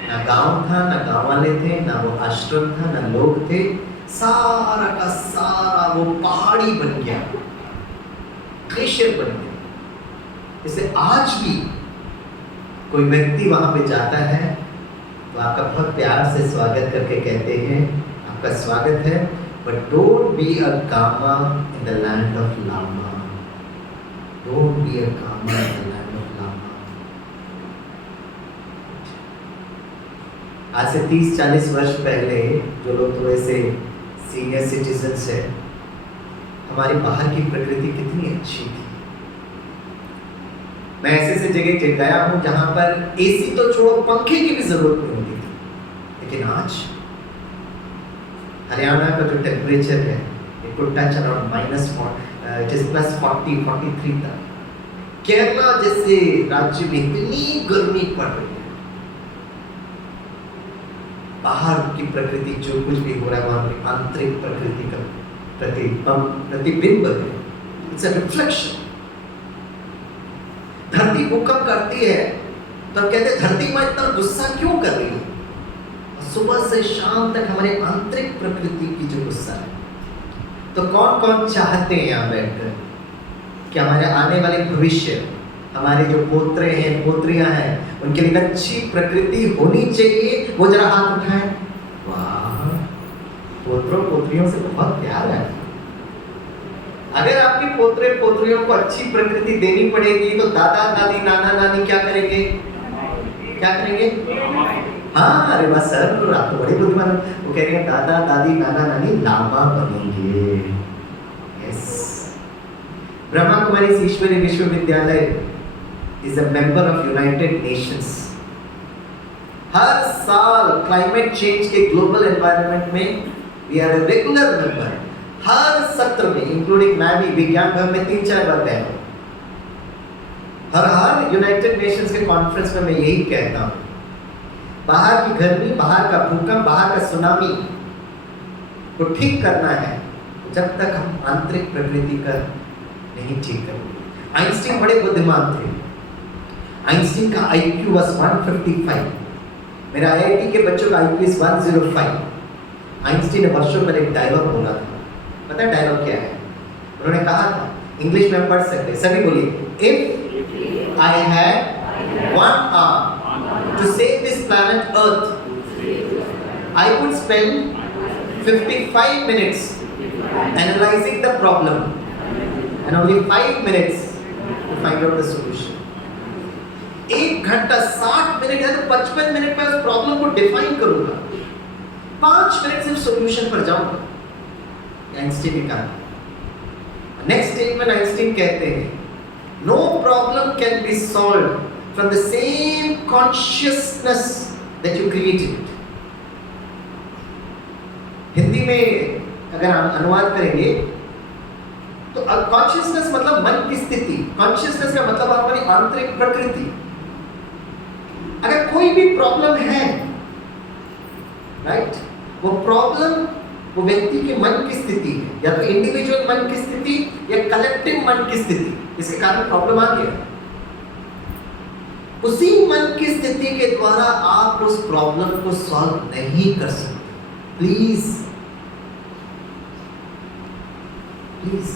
ना गांव था, ना गांव वाले थे, ना वो आश्रम था, ना लोग थे, सारा का सारा वो पहाड़ी बन गया, ग्लेशियर बन गया। जैसे आज भी कोई व्यक्ति वहां पे जाता है तो आपका बहुत प्यार से स्वागत करके कहते हैं आपका स्वागत है, but don't be a comma in the land of Lama, don't be a comma in the land of Lama. आज से 30-40 वर्ष पहले जो लोग थोड़े से सीनियर सिटीजन्स है, हमारी बाहर की प्रकृति कितनी अच्छी थी। मैं ऐसे जगह गया हूं जहां पर एसी तो छोड़ो पंखे की भी जरूरत नहीं होती थी, लेकिन आज हरियाणा का जो टेम्परेचर है इट कुड टच अराउंड -40 तक। केरला जैसे राज्य में इतनी गर्मी पड़ रही है, बाहर की प्रकृति जो कुछ भी हो रहा है वहां की आंतरिक प्रकृति का प्रतिबिंब है, इट्स अ रिफ्लेक्शन। धरती भूकंप करती है तो कहते हैं धरती में इतना गुस्सा क्यों कर रही है, सुबह से शाम तक हमारे आंतरिक प्रकृति की जो गुस्सा है। तो कौन कौन चाहते हैं यहाँ बैठकर कि हमारे आने वाले भविष्य, हमारे जो पोत्रे हैं पोत्रियां हैं, उनके लिए अच्छी प्रकृति होनी चाहिए? वो जरा हाथ उठाएं। वाह, पोत्रों पोत्रियों से बहुत प्यार है। अगर आपके पोत्रे पोत्रियों को अच्छी प्रकृति देनी पड़ेगी तो दादा दादी नाना नानी क्या करेंगे? क्या करेंगे? हाँ, अरे वाह सर, आप तो बड़े बुद्धिमान। वो कह रहे हैं दादा दादी नाना नानी लामा बनेंगे। Yes, Brahma Kumari Ishwariya Vishwavidyalaya is a member of United Nations. हर साल क्लाइमेट चेंज के ग्लोबल एनवायरनमेंट में we are a regular member. हर सत्र में, इंक्लूडिंग मैं भी विज्ञान भवन में 3-4 बार गया हूँ। हर यूनाइटेड नेशंस के कॉन्फ्रेंस में मैं यही कहता हूँ, बाहर की गर्मी, बाहर का भूकंप, बाहर का सुनामी को ठीक करना है जब तक हम आंतरिक प्रकृति का नहीं ठीक करेंगे। आइंस्टीन बड़े बुद्धिमान थे। आइंस्टीन का IQ was 155। मेरा IIT के बच्चों का IQ is 105। आइंस्टीन ने वर्षों पहले एक डायलॉग बोला था। पता है डायलॉग क्या है? उन्होंने कहा था, इंग्लिश में पढ़ सकते, सभी बोलिए, if I had one hour to save this planet earth, I would spend 55 minutes analyzing the problem and only 5 minutes to find out the solution। 1 घंटा 60 मिनट है तो 55 मिनट में उस प्रॉब्लम को डिफाइन करूंगा, 5 मिनट सिर्फ सॉल्यूशन पर जाऊंगा। आइंस्टीन ने कहा। नेक्स्ट स्टेटमेंट आइंस्टीन कहते हैं, no problem can be solved from the same consciousness that you created. Hindi में अगर हम अनुवाद करेंगे तो कॉन्शियसनेस मतलब मन की स्थिति, कॉन्शियसनेस का मतलब हमारी आंतरिक प्रकृति। अगर कोई भी प्रॉब्लम है, राइट, वो प्रॉब्लम वो व्यक्ति के मन की स्थिति है, या तो इंडिविजुअल मन की स्थिति या कलेक्टिव मन की स्थिति, इसके कारण प्रॉब्लम आ गया। उसी मन की स्थिति के द्वारा आप उस प्रॉब्लम को सॉल्व नहीं कर सकते। Please please.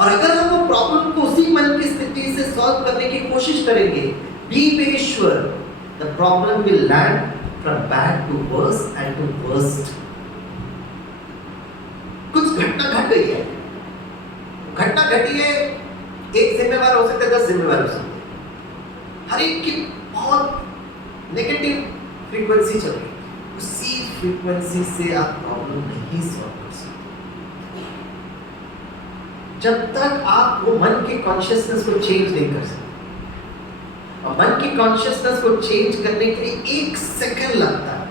और अगर हम वो प्रॉब्लम को उसी मन की स्थिति से सॉल्व करने की कोशिश करेंगे, be very sure the problem will land from bad to worse and to worst. कुछ घटना घट गई है, घटना घटी है, एक जिम्मेवार हो सकता है, 10 जिम्मेवार हो सकते हैं। हर एक की बहुत नेगेटिव फ्रीक्वेंसी चल रही है, उसी फ्रीक्वेंसी से आप प्रॉब्लम नहीं सॉल्व कर सकते जब तक आप वो मन की कॉन्शियसनेस को चेंज नहीं कर सकते। और मन की कॉन्शियसनेस को चेंज करने के लिए 1 सेकंड लगता है।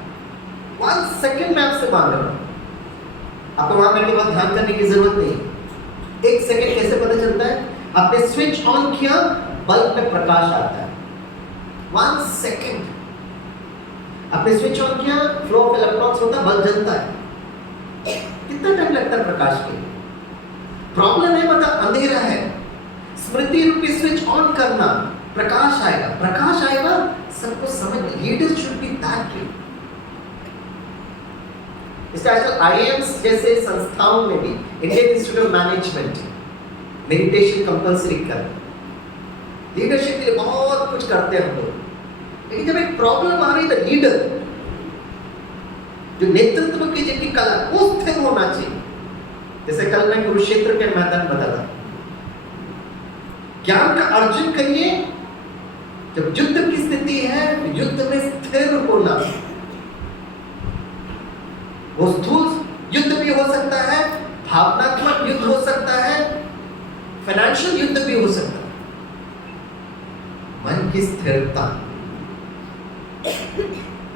1 सेकंड में आपसे मांग रहा हूं, आपको वहां बैठ के बहुत ध्यान करने की जरूरत नहीं। 1 सेकंड कैसे पता चलता है? आपने स्विच ऑन किया, बल्ब में प्रकाश आता है। 1 सेकंड आपने स्विच ऑन किया, फ्लो ऑफ इलेक्ट्रॉन्स होता है, बल्ब जलता है। कितना टाइम लगता है प्रकाश के लिए? प्रॉब्लम है मतलब अंधेरा है, स्मृति रूपी स्विच ऑन करना, प्रकाश आएगा, प्रकाश आएगा, सबको समझ। Leader should be that way. इसलिए आजकल आईएम्स जैसे संस्थाओं में भी, Indian institute of management, meditation compulsory कर, लीडरशिप के लिए बहुत कुछ करते हैं हम लोग। लेकिन जब एक प्रॉब्लम आ रही है, तो लीडर जो नेतृत्व की जिनकी कला, वो स्थिर होना चाहिए। जैसे कल मैं कुरुक्षेत्र के मैदान बताया, ज्ञान का अर्जन करिए, जब युद्ध की स्थिति है, युद्ध में स्थिर होना। वो स्थूल युद्ध भी हो सकता है, भावनात्मक युद्ध हो सकता है, फाइनेंशियल युद्ध भी हो सकता है। मन की स्थिरता,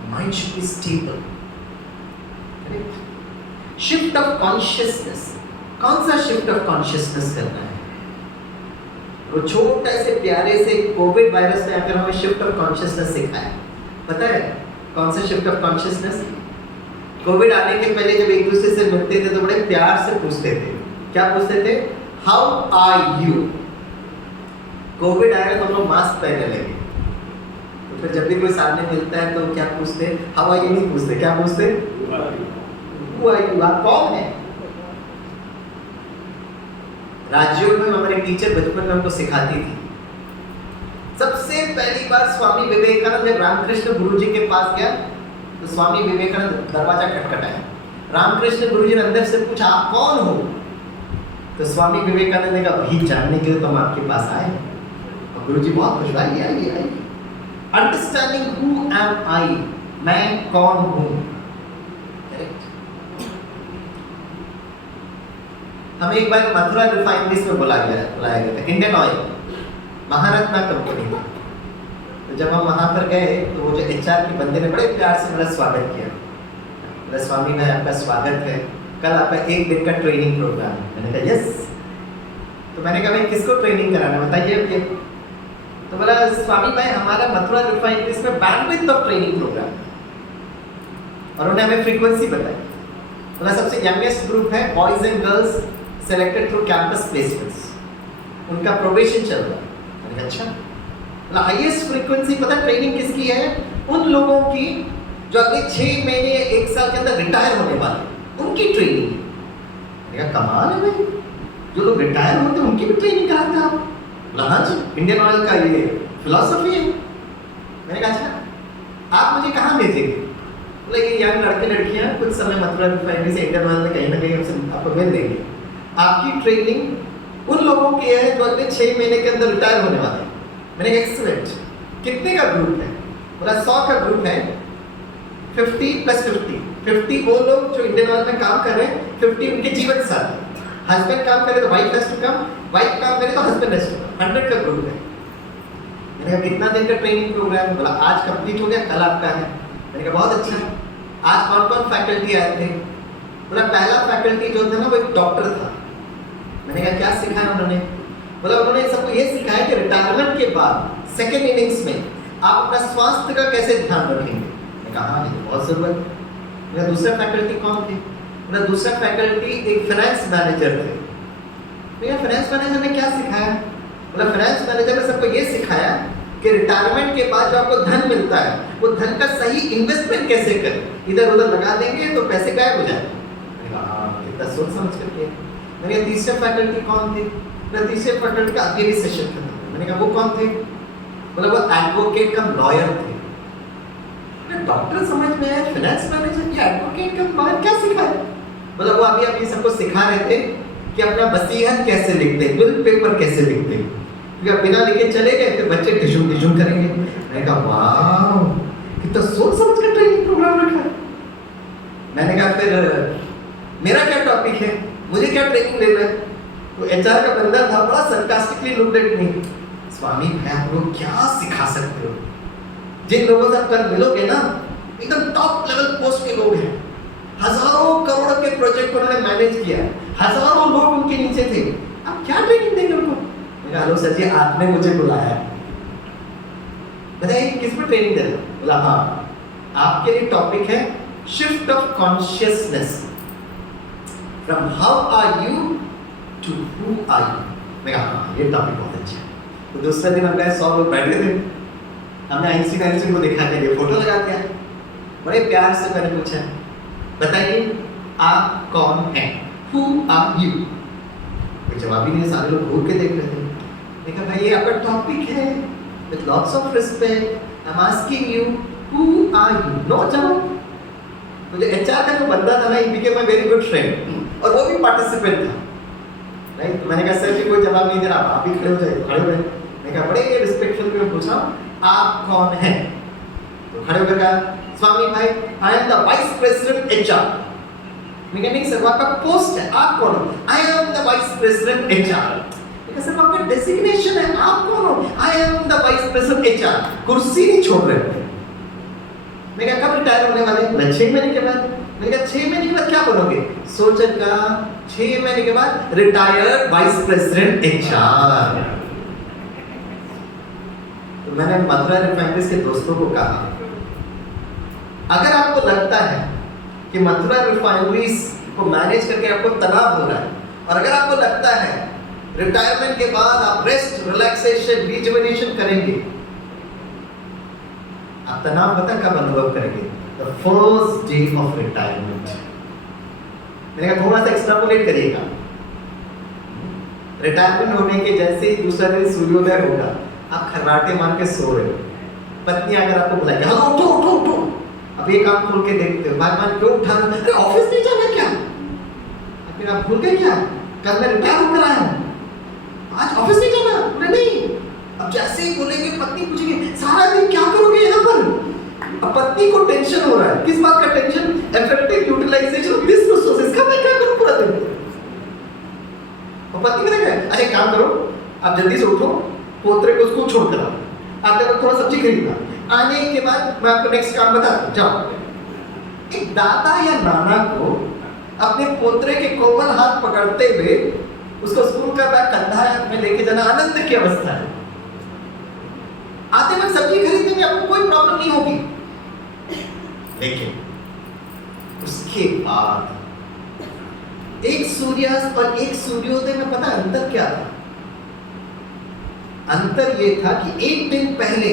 mind should be stable. Shift of consciousness, कौन सा शिफ्ट ऑफ कॉन्शियसनेस करना है? वो छोटे से प्यारे से कोविड वायरस ने आकर हमें शिफ्ट ऑफ कॉन्शियसनेस सिखाया। पता है कौन सा शिफ्ट ऑफ कॉन्शियसनेस? कोविड आने के पहले जब एक दूसरे से मिलते थे तो बड़े प्यार से पूछते थे। क्या पूछते थे? How are you. कोविड आया तो हम लोग मास्क पहनने लगे, तो फिर जब भी कोई सामने मिलता है तो क्या पूछते? हाउ आर यू नहीं पूछते, क्या पूछते? हु आर यू, आप कौन है? राज्यों में हमारे टीचर बचपन में हमको सिखाती थी। सबसे पहली बार स्वामी विवेकानंद जब रामकृष्ण गुरु जी के पास गया तो स्वामी विवेकानंद दरवाजा खटखटाया। रामकृष्ण गुरु जी ने अंदर से पूछा, आप कौन हो? तो स्वामी विवेकानंद ने कहा, वही जानने के लिए तो हम आपके पास आए। और गुरु जी बहुत खुश, आइए आइए आइए। अंडरस्टैंडिंग हु एम आई, मैं कौन हूं। हमें एक बार मथुरा रिफाइनरीज में बुलाया गया था, इंडियन ऑयल, महारत्ना कंपनी में। तो जब हम वहाँ पर गए तो वो जो एचआर के बंदे ने बड़े प्यार से मेरा स्वागत किया। बोला, स्वामी भाई आपका स्वागत है, कल आपका 1 दिन का ट्रेनिंग प्रोग्राम है। मैंने कहा यस। तो मैंने कहा भाई किसको ट्रेनिंग कराना बताइए। तो बोला, स्वामी भाई हमारा मथुरा रिफाइनरीज में बैंडविड्थ ऑफ ट्रेनिंग प्रोग्राम। और उन्होंने हमें फ्रीक्वेंसी बताई। बोला सबसे यंगेस्ट ग्रुप है boys and girls selected through campus placements, उनका प्रोबेशन चल रहा है। मैंने अच्छा। बोला हाईएस्ट फ्रीक्वेंसी पता ट्रेनिंग किसकी है? उन लोगों की जो अगले 6 महीने या 1 साल के अंदर रिटायर होने वाले, उनकी ट्रेनिंग। मैंने कहा कमाल है भाई, जो लोग रिटायर होते हैं उनकी भी ट्रेनिंग कराते हैं आप? बोला हाँ जी, इंडियन ऑयल का ये फिलॉसफी है। मैंने कहा अच्छा, आप मुझे कहाँ भेजेंगे? बोला ये यंग लड़के लड़कियाँ कुछ समय मथुरा रिफाइनरी से इंडियन ऑयल में कहीं ना कहीं हमसे आपको मिल देंगे। आपकी ट्रेनिंग उन लोगों की है जो अगले 6 महीने के अंदर रिटायर होने वाले हैं। मैंने कहा एक्सीलेंट। कितने का ग्रुप है? बोला 100 का ग्रुप है, 50 + 50। 50 वो लोग जो इंडियन ऑयल में काम कर रहे हैं, 50 उनके जीवन साथी। हस्बैंड काम करे तो wife has to come, wife काम करे तो हस्बैंड हैज टू कम। 100 का ग्रुप है। मैंने कहा कितना दिन का ट्रेनिंग प्रोग्राम? बोला आज कंप्लीट हो गया, कल आपका है। मैंने कहा बहुत अच्छा। आज कौन कौन फैकल्टी आए थे? बोला पहला फैकल्टी जो था ना वो एक डॉक्टर था। मैंने कहा क्या सिखाया उन्होंने? बोला उन्होंने सबको ये सिखाया कि रिटायरमेंट के बाद सेकेंड इनिंग्स में आप अपना स्वास्थ्य का कैसे ध्यान रखेंगे। मैंने कहा हाँ ये बहुत जरूरत है। मेरा दूसरा फैकल्टी कौन थे? मेरा दूसरा फैकल्टी एक फाइनेंस मैनेजर थे। मेरा फाइनेंस मैनेजर ने क्या सिखाया? बोला फाइनेंस मैनेजर ने सबको ये सिखाया कि रिटायरमेंट के बाद जो आपको धन मिलता है वो धन का सही इन्वेस्टमेंट कैसे करें, इधर उधर लगा देंगे तो पैसे गायब हो जाएंगे। मैंने कहा हाँ कितना सोच समझ करके। मैंने तीसरे फैकल्टी कौन थे? मेरा तीसरे फैकल्टी का आगे भी सेशन खत्म। मैंने कहा वो कौन थे? बोला वो एडवोकेट कम लॉयर थे। डॉक्टर समझ में आया, फाइनेंस मैनेजर या एडवोकेट कम लॉयर, क्या सिखाया? बोला वो अभी आप ये सबको सिखा रहे थे कि अपना वसीयत कैसे लिखते हैं, विल पेपर कैसे लिखते हैं। क्योंकि बिना लिखे चले गए फिर बच्चे टिशुम करेंगे। मैंने कहा वाह कितना सोच समझ कर ट्रेनिंग प्रोग्राम रखा है। मैंने कहा फिर मेरा क्या टॉपिक है, मुझे क्या ट्रेनिंग लेना है? तो एचआर का बंदा था, बड़ा सरकास्टिकली लुक्ड एट मी। स्वामी भाई आप लोग क्या सिखा सकते हो? जिन लोगों से आप कल मिलोगे ना एकदम टॉप लेवल पोस्ट के लोग हैं, हजारों करोड़ के प्रोजेक्ट उन्होंने मैनेज किया, हजारों लोग उनके नीचे थे, आप क्या ट्रेनिंग देंगे उनको? मैंने हेलो सर जी आपने मुझे बुलाया, बताइए किस पर ट्रेनिंग दे रहे हो? बोला हाँ आपके लिए टॉपिक है shift of consciousness from how are you to who are you. मैं कहा हाँ ये टॉपिक बहुत अच्छा है। तो दूसरे दिन हम गए, 100 लोग बैठे थे, हमने आइंस्टीन को दिखा के लिए फोटो लगा दिया। बड़े प्यार से मैंने पूछा बताइए आप कौन हैं? Who are you? कोई जवाब ही नहीं, सारे लोग घूर के देख रहे थे। मैंने कहा भाई ये आपका टॉपिक है, with lots of respect, I'm asking you, who are you? No जवाब। तो जो HR का जो बंदा था ना, he became a very good friend और वो भी पार्टिसिपेंट था, राइट? तो मैंने कहा सर जी कोई जवाब नहीं दे रहा, आप ही खड़े हो जाइए, खड़े हुए। मैंने कहा बड़े रिस्पेक्टफुल में पूछा आप कौन हैं? तो खड़े होकर कहा स्वामी भाई आई am the vice president HR। मैं कहा नहीं सर वो आपका पोस्ट है, आप कौन हो? आई am the vice president HR। मैं कहा सर आपका डेजिग्नेशन है, आप कौन हो? आई am the vice president HR। कुर्सी नहीं छोड़ रहे। मैं कहा कब रिटायर होने वाले? 6 महीने के बाद। मैंने कहा 6 महीने के बाद क्या बनोगे? सोचर का 6 महीने के बाद रिटायर्ड वाइस प्रेसिडेंट HR। तो मैंने मथुरा रिफाइनरीज के दोस्तों को कहा अगर आपको लगता है कि मथुरा रिफाइनरीज को मैनेज करके आपको तनाव हो रहा है और अगर आपको लगता है रिटायरमेंट के बाद आप रेस्ट, रिलैक्सेशन, रिजुवेनेशन करेंगे, आप तनाव पता कब अनुभव करेंगे? The first day of retirement. मैंने कहा थोड़ा सा एक्सट्रापोलेट करिएगा। रिटायरमेंट होने के जैसे ही दूसरा दिन सूर्योदय होगा, आप खर्राटे मार के सो रहे हो, पत्नी अगर आपको बुलाएगी हाँ उठो उठो उठो, अब एक आंख खोल के देखते हो भगवान क्यों उठा, अरे ऑफिस नहीं जाना क्या? फिर आप भूल गए क्या? कल मैं रिटायर होकर आया हूँ, आज ऑफिस नहीं जाना? बोले नहीं। अब जैसे ही बोलेंगे पत्नी पूछेगी सारा दिन क्या करोगे यहाँ पर? अब पत्नी को टेंशन हो रहा है, किस बात का tension? Effective utilization of this resources का। मैं क्या करूँ पूरा दिन? और पत्नी कहते हैं अच्छा काम करो, आप जल्दी से उठो, पोतरे को स्कूल छोड़ कर आओ, आते वक्त थोड़ा सब्जी खरीदना, आने के बाद मैं आपको नेक्स्ट काम बता दूं, जाओ। एक दादा या नाना को अपने पोतरे के कोमल हाथ पकड़ते हुए उसको स्कूल का बैग कंधा में लेके जाना आनंद की अवस्था है। आते वक्त सब्जी खरीदने में आपको कोई प्रॉब्लम नहीं होगी, लेकिन उसके बाद एक सूर्यास्त और एक सूर्योदय में पता अंतर क्या था? अंतर ये था कि एक दिन पहले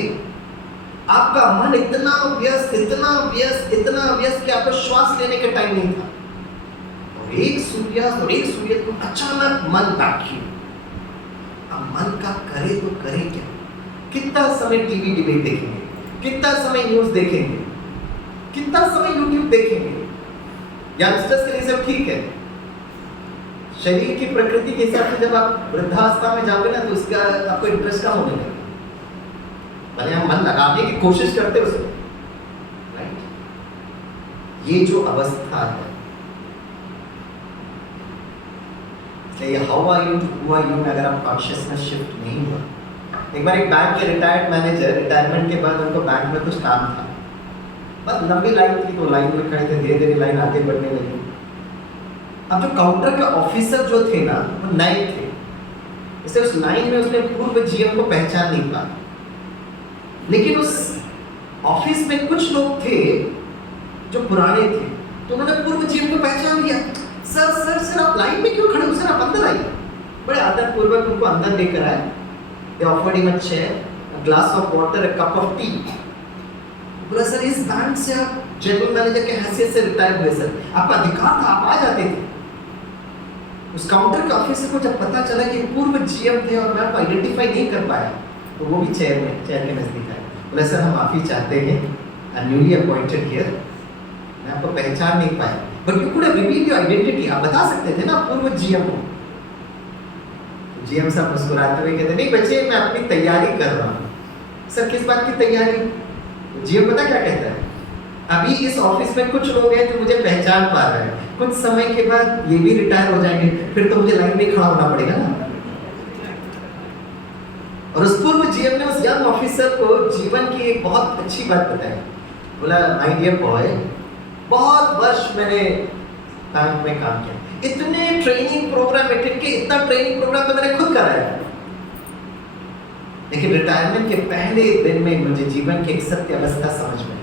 आपका मन इतना व्यस्त इतना व्यस्त इतना व्यस्त कि आपको श्वास लेने का टाइम नहीं था, और एक सूर्यास्त और एक सूर्योदय को अचानक मन वैक्यूम। अब मन का करे तो करे क्या? कितना समय टीवी डिबेट देखेंगे, कितना समय न्यूज देखेंगे, कितना समय यूट्यूब देखेंगे? यंगस्टर्स के लिए सब ठीक है, शरीर की प्रकृति के हिसाब से जब आप वृद्धावस्था में जाओगे ना तो उसका आपको इंटरेस्ट कम होने लगेगा, भले हम मन लगाने की कोशिश करते हैं उसमें, राइट? ये जो अवस्था है, ये how are you to who are you में अगर आप कॉन्शियसनेस शिफ्ट नहीं हुआ। एक बार एक बैंक के रिटायर्ड मैनेजर, रिटायरमेंट के बाद उनको बैंक में कुछ काम था, बस लंबी लाइन थी, तो लाइन में खड़े थे, धीरे धीरे लाइन आगे बढ़ने लगी। अब जो काउंटर के ऑफिसर जो थे ना वो नए थे, इसलिए उस लाइन में उसने पूर्व जीएम को पहचान नहीं पाया, लेकिन उस ऑफिस में कुछ लोग थे जो पुराने थे, तो उन्होंने पूर्व जीएम को पहचान लिया। सर सर सर आप लाइन में क्यों खड़े हो? सर आप अंदर आइए। बड़े आदर पूर्वक उनको अंदर लेकर आए। They offered him a chair, a glass of water, a cup of T. बोला सर इस बैंक से आप जनरल मैनेजर के हैसियत से रिटायर हुए सर, आपका अधिकार था, आप आ जाते थे। उस काउंटर के ऑफिसर को जब पता चला कि पूर्व जीएम थे और मैं आपको आइडेंटिफाई नहीं कर पाया, तो वो भी चेयर के नजदीक आए। बोला सर हम माफी चाहते हैं, न्यूली अपॉइंटेड हियर, मैं आपको पहचान नहीं पाया, but you could have revealed your identity, आप बता सकते थे ना पूर्व जीएम को। जीएम साहब मुस्कुराते हुए कहते नहीं बच्चे मैं अपनी तैयारी कर रहा हूँ। सर किस बात की तैयारी? जीएम पता क्या कहता है? अभी इस ऑफिस में कुछ लोग हैं जो मुझे पहचान पा रहे हैं, कुछ समय के बाद ये भी रिटायर हो जाएंगे, फिर तो मुझे लाइन में खड़ा होना पड़ेगा ना। और उस पूर्व जीएम ने उस यंग ऑफिसर को जीवन की एक बहुत अच्छी बात बताई। बोला माय डियर बॉय, बहुत वर्ष मैंने बैंक में काम किया, इतने ट्रेनिंग प्रोग्राम अटेंड किए, इतना ट्रेनिंग प्रोग्राम तो मैंने खुद कराया, लेकिन रिटायरमेंट के पहले दिन में मुझे जीवन की एक सत्य अवस्था समझ में।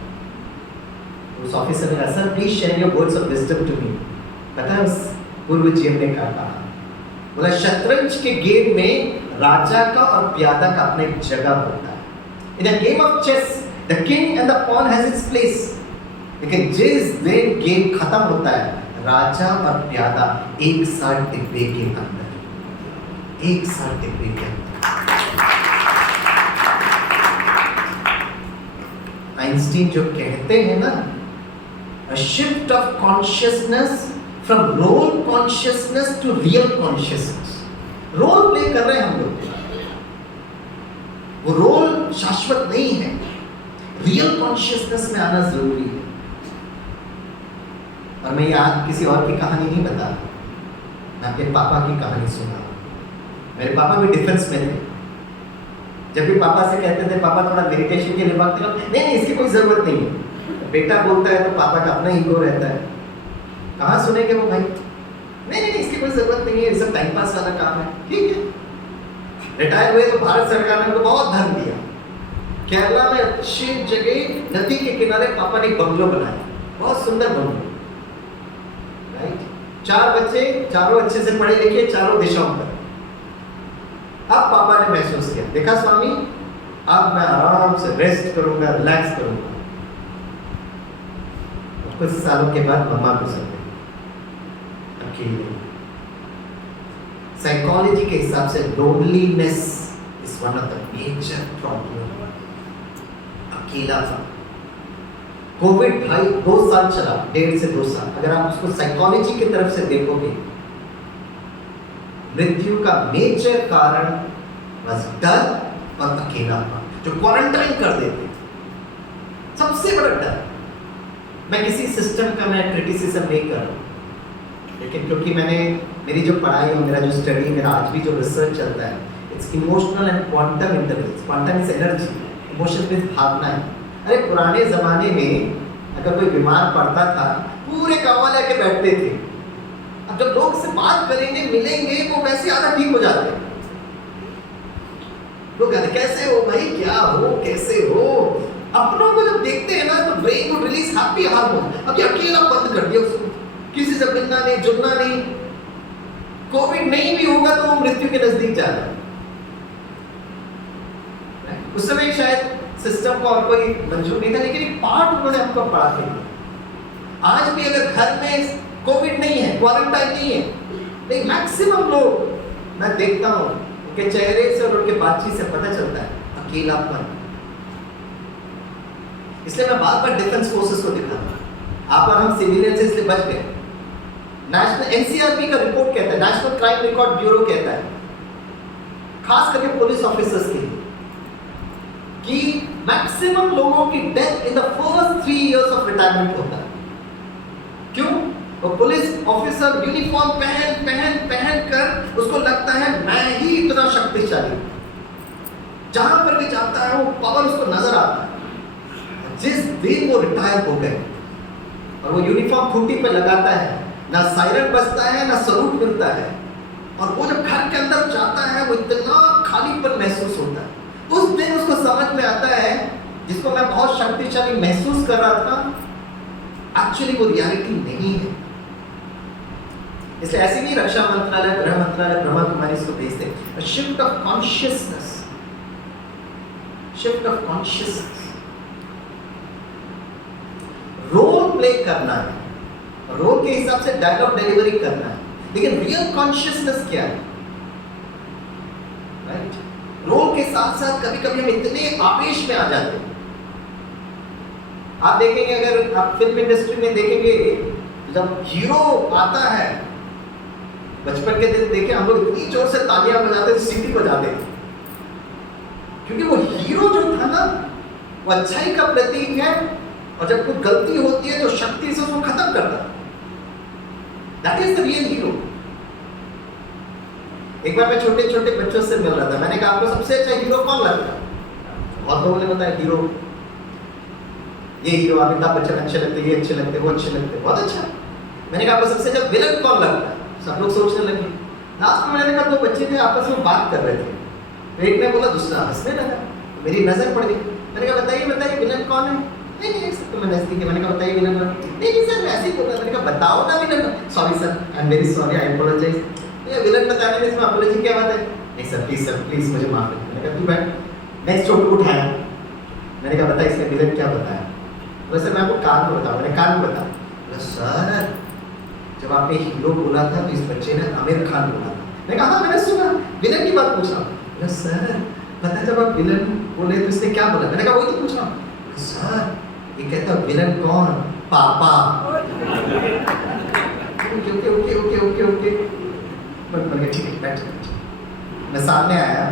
उस ऑफिसर ने कहा sir please share your words of wisdom to me. पता है उस पूर्व जीएम ने कहा, बोला शतरंज के गेम में राजा का और प्यादा का अपने जगह होता है। In a game of chess the king and the pawn has its place, लेकिन जिस दिन गेम खत्म होता है राजा और प्यादा एक साथ डिब्बे के अंदर, एक साथ डिब्बे के अंदर। आइंस्टीन जो कहते हैं ना, a shift of consciousness from role consciousness to real consciousness। Role play कर रहे हैं हम लोग, वो रोल शाश्वत नहीं है, रियल कॉन्शियसनेस में आना जरूरी है। और मैं ये आज किसी और की कहानी नहीं बता रहा, मैं अपने पापा की कहानी सुना। मेरे पापा भी डिफेंस में थे। जब भी पापा से कहते थे पापा थोड़ा मेडिटेशन के लिए वक्त दो, नहीं इसकी कोई जरूरत नहीं है। बेटा बोलता है तो पापा का अपना ईगो रहता है, कहाँ सुनेंगे वो भाई, नहीं इसकी कोई जरूरत नहीं है, ये सब टाइम पास वाला काम है, ठीक है। रिटायर हुए तो भारत सरकार ने उनको बहुत धन दिया। केरला में अच्छी जगह नदी के किनारे पापा ने बंगलो बनाया, बहुत सुंदर बंगलो, राइट। 4 बच्चे, चारों अच्छे से पढ़े लिखे, चारों दिशाओं पर। अब पापा ने महसूस किया, देखा स्वामी अब मैं आराम से रेस्ट करूंगा, रिलैक्स करूंगा। कुछ सालों के बाद मम्मा गुजर गई, अकेले। साइकोलॉजी के हिसाब से loneliness is one of the major problem. अकेला था। कोविड भाई 2 साल चला, 1.5 से 2 साल। अगर आप उसको साइकोलॉजी की तरफ से देखोगे, मृत्यु का मेजर कारण बस डर और अकेलापन, जो क्वारंटाइन कर देते, सबसे बड़ा डर। मैं किसी सिस्टम का मैं क्रिटिसिज्म नहीं कर रहा, लेकिन क्योंकि मैंने मेरी जो पढ़ाई और मेरा जो स्टडी, मेरा आज भी जो रिसर्च चलता है, it's emotional and quantum intelligence. Quantum is energy, emotion means भावना है। अरे पुराने जमाने में अगर कोई बीमार पड़ता था, पूरे गाँव वाले आके बैठते थे। अब जब लोग से बात करेंगे, मिलेंगे, वो वैसे आधा ठीक हो जाते हैं। लोग कहते कैसे हो भाई, क्या हो, कैसे हो। अपनों को जब देखते हैं ना तो ब्रेन को रिलीज हैप्पी हार्मोन। अब ये अकेला बंद कर दिया उसको, किसी से मिलना नहीं, जुड़ना नहीं। कोविड नहीं भी होगा तो वो मृत्यु के नजदीक जा रहा है। उस समय शायद सिस्टम को और कोई मंजूर नहीं था, लेकिन एक पार्ट उन्होंने हमको पढ़ा के। आज भी अगर घर में कोविड नहीं है, क्वारंटाइन नहीं है, लेकिन मैक्सिमम लोग मैं देखता हूँ, उनके चेहरे से और उनके बातचीत से पता चलता है अकेलापन। इसलिए मैं बार बार डिफेंस फोर्सेस को दिखाता, आप और हम सिविलियन से इसलिए बच गए। नेशनल एनसीआरबी का रिपोर्ट कहता है, नेशनल क्राइम रिकॉर्ड ब्यूरो कहता है, खास करके पुलिस ऑफिसर्स के लिए, कि मैक्सिमम लोगों की death in the first 3 years of retirement होता है। क्यों? वो पुलिस ऑफिसर यूनिफॉर्म पहन कर उसको लगता है मैं ही इतना शक्तिशाली, जहां पर भी जाता है वो पावर उसको नजर आता है। जिस दिन वो रिटायर हो गए और वो यूनिफॉर्म खूंटी पे लगाता है, ना सायरन बजता है, ना सलूट मिलता है, और वो जब घर के अंदर जाता है वो इतना खालीपन महसूस होता है। उस दिन उसको समझ में आता है जिसको मैं बहुत शक्तिशाली महसूस कर रहा था, एक्चुअली वो रियलिटी नहीं है। इसलिए ऐसे नहीं रक्षा मंत्रालय, गृह मंत्रालय, ब्रह्मा कुमारी इसको भेजते हैं। Shift of consciousness, shift of consciousness. Role play करना है, रोल के हिसाब से डायलॉग डिलीवरी करना है, लेकिन रियल कॉन्शियसनेस क्या है, राइट? रोल के साथ साथ कभी कभी हम इतने आवेश में आ जाते हैं। आप देखेंगे, अगर आप फिल्म इंडस्ट्री में देखेंगे, जब हीरो आता है, बचपन के दिन देखे हम लोग इतनी जोर से तालियां बजाते थे, सीटी बजाते थे, क्योंकि वो हीरो जो था ना, वो अच्छाई का प्रतीक है, और जब कोई गलती होती है तो शक्ति से उसको खत्म करता है। That is the real hero. एक बार मैं छोटे छोटे बच्चों से मिल रहा था, मैंने कहा आपको सबसे अच्छा हीरो कौन लगता है? बहुत लोगों ने बताया हीरो, ये हीरो अमिताभ बच्चन अच्छे लगते, ये अच्छे लगते, वो अच्छे लगते, बहुत अच्छा। मैंने कहा आपको सबसे अच्छा विलन कौन लगता है? सब लोग सोचने लगे। लास्ट में मैंने कहा 2 बच्चे थे आपस में बात कर रहे थे, एक ने बोला दूसरा हंसने लगा, मेरी नजर पड़ गई। मैंने कहा बताइए विलन कौन है? नहीं सब तो मैं नजदीक है। मैंने कहा बताइए विलन कौन? नहीं सर मैं ऐसे ही बोल रहा। मैंने कहा बताओ ना villain. Sorry sir, I am very sorry, I apologise. ये विलन बताने में इसमें अपोलॉजी क्या बात है? नहीं सर प्लीज मुझे माफ कर। मैंने कहा तू बैठ। नेक्स्ट छोटू को उठाया, मैंने कहा बता इसने विलन क्या बताया? बोले सर मैं आपको कान को बताऊं। मैंने कान को बता। बोला सर जब आपने हीरो बोला था तो इस बच्चे ने आमिर खान बोला था। मैंने कहा हाँ मैंने सुना, विलन की बात पूछा। बोला सर पता है जब आप विलन बोले तो इसने क्या बोला? मैंने कहा वही तो पूछ रहा हूँ। सर ये कहता विलन कौन? पापा। Okay okay okay okay okay okay ठीक है बैठ। मैं सामने आया,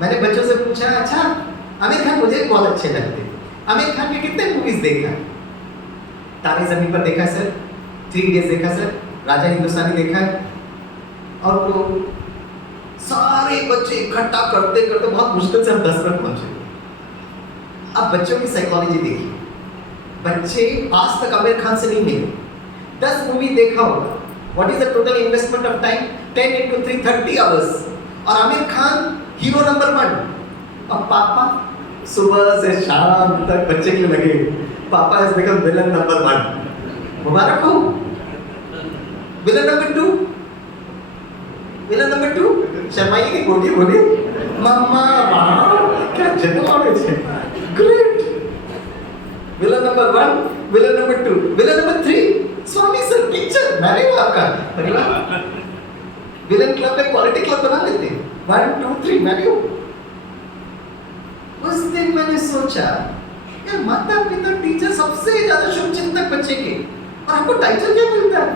मैंने बच्चों से पूछा अच्छा आमिर खान मुझे बहुत अच्छे लगते, आमिर खान के कितने मूवीज देखा? तारे ज़मीन पर देखा सर, 3 Idiots देखा सर, राजा हिंदुस्तानी देखा है। और वो सारे बच्चे इकट्ठा करते करते बहुत मुश्किल से हम 10 पर पहुंचे। अब बच्चों की साइकोलॉजी देखिए, बच्चे आज तक आमिर खान से नहीं मिले, 10 मूवी देखा होगा। What is the total investment of time? 10 into 3 30 hours. और आमिर खान हीरो नंबर 1। और पापा सुबह से शाम तक बच्चे के लिए लगे, पापा हैज बिकम विलन नंबर 1। मुबारक हो। विलन नंबर 2, विलन नंबर 2 शर्माइए की गोटी बोली मम्मा वाह क्या जनोलेज है, great. Villain number 1, villain number 2, villain number 3 स्वामी सर टीचर। मैंने वो आपका अगला विलन क्लब में क्वालिटी क्लब बना लेते हैं, 1 2 3 मैंने वो। उस दिन मैंने सोचा यार माता पिता टीचर सबसे ज्यादा शुभचिंतक बच्चे के, और आपको टाइटल क्या मिलता है?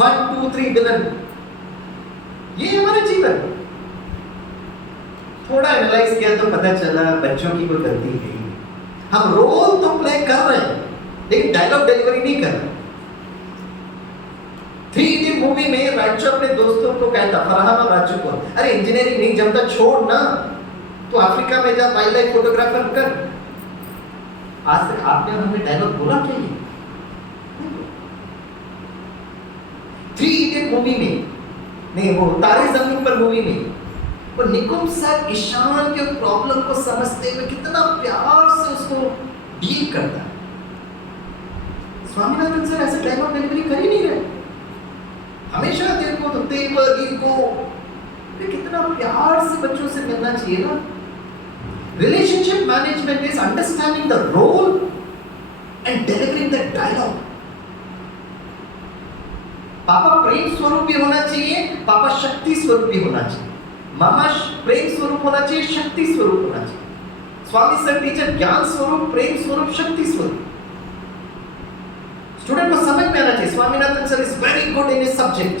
1 2 3 विलन। ये हमारा जीवन। थोड़ा एनालाइज किया तो पता चला बच्चों की कोई गलती नहीं। हम रोल तो प्ले कर रहे हैं लेकिन डायलॉग डिलीवरी नहीं कर रहे। 3 Idiots मूवी में राजू अपने दोस्तों को कहता, फरहान और राजू को, अरे इंजीनियरिंग नहीं जमता छोड़ ना, तो अफ्रीका में जा वाइल्ड लाइफ फोटोग्राफर कर। आज तक आपने हमने डायलॉग बोला क्या? ये 3 Idiots मूवी में नहीं, वो तारे ज़मीन पर मूवी में वो निकुंज सर ईशान के प्रॉब्लम को समझते हुए कितना प्यार से उसको डील करता है। स्वामीनाथन सर ऐसे डायलॉग डिलीवरी कर ही नहीं रहे। हमेशा देखो तो तेवर ईगो, कितना प्यार से बच्चों से मिलना चाहिए ना। Relationship management is understanding the role and delivering the dialogue. पापा प्रेम स्वरूप भी होना चाहिए, पापा शक्ति स्वरूप भी होना चाहिए। मामा प्रेम स्वरूप होना चाहिए, शक्ति स्वरूप होना चाहिए। स्वामी सर टीचर ज्ञान स्वरूप, प्रेम स्वरूप, शक्ति स्वरूप। स्टूडेंट को समझ में आना चाहिए Swaminathan sir is very good in his subject,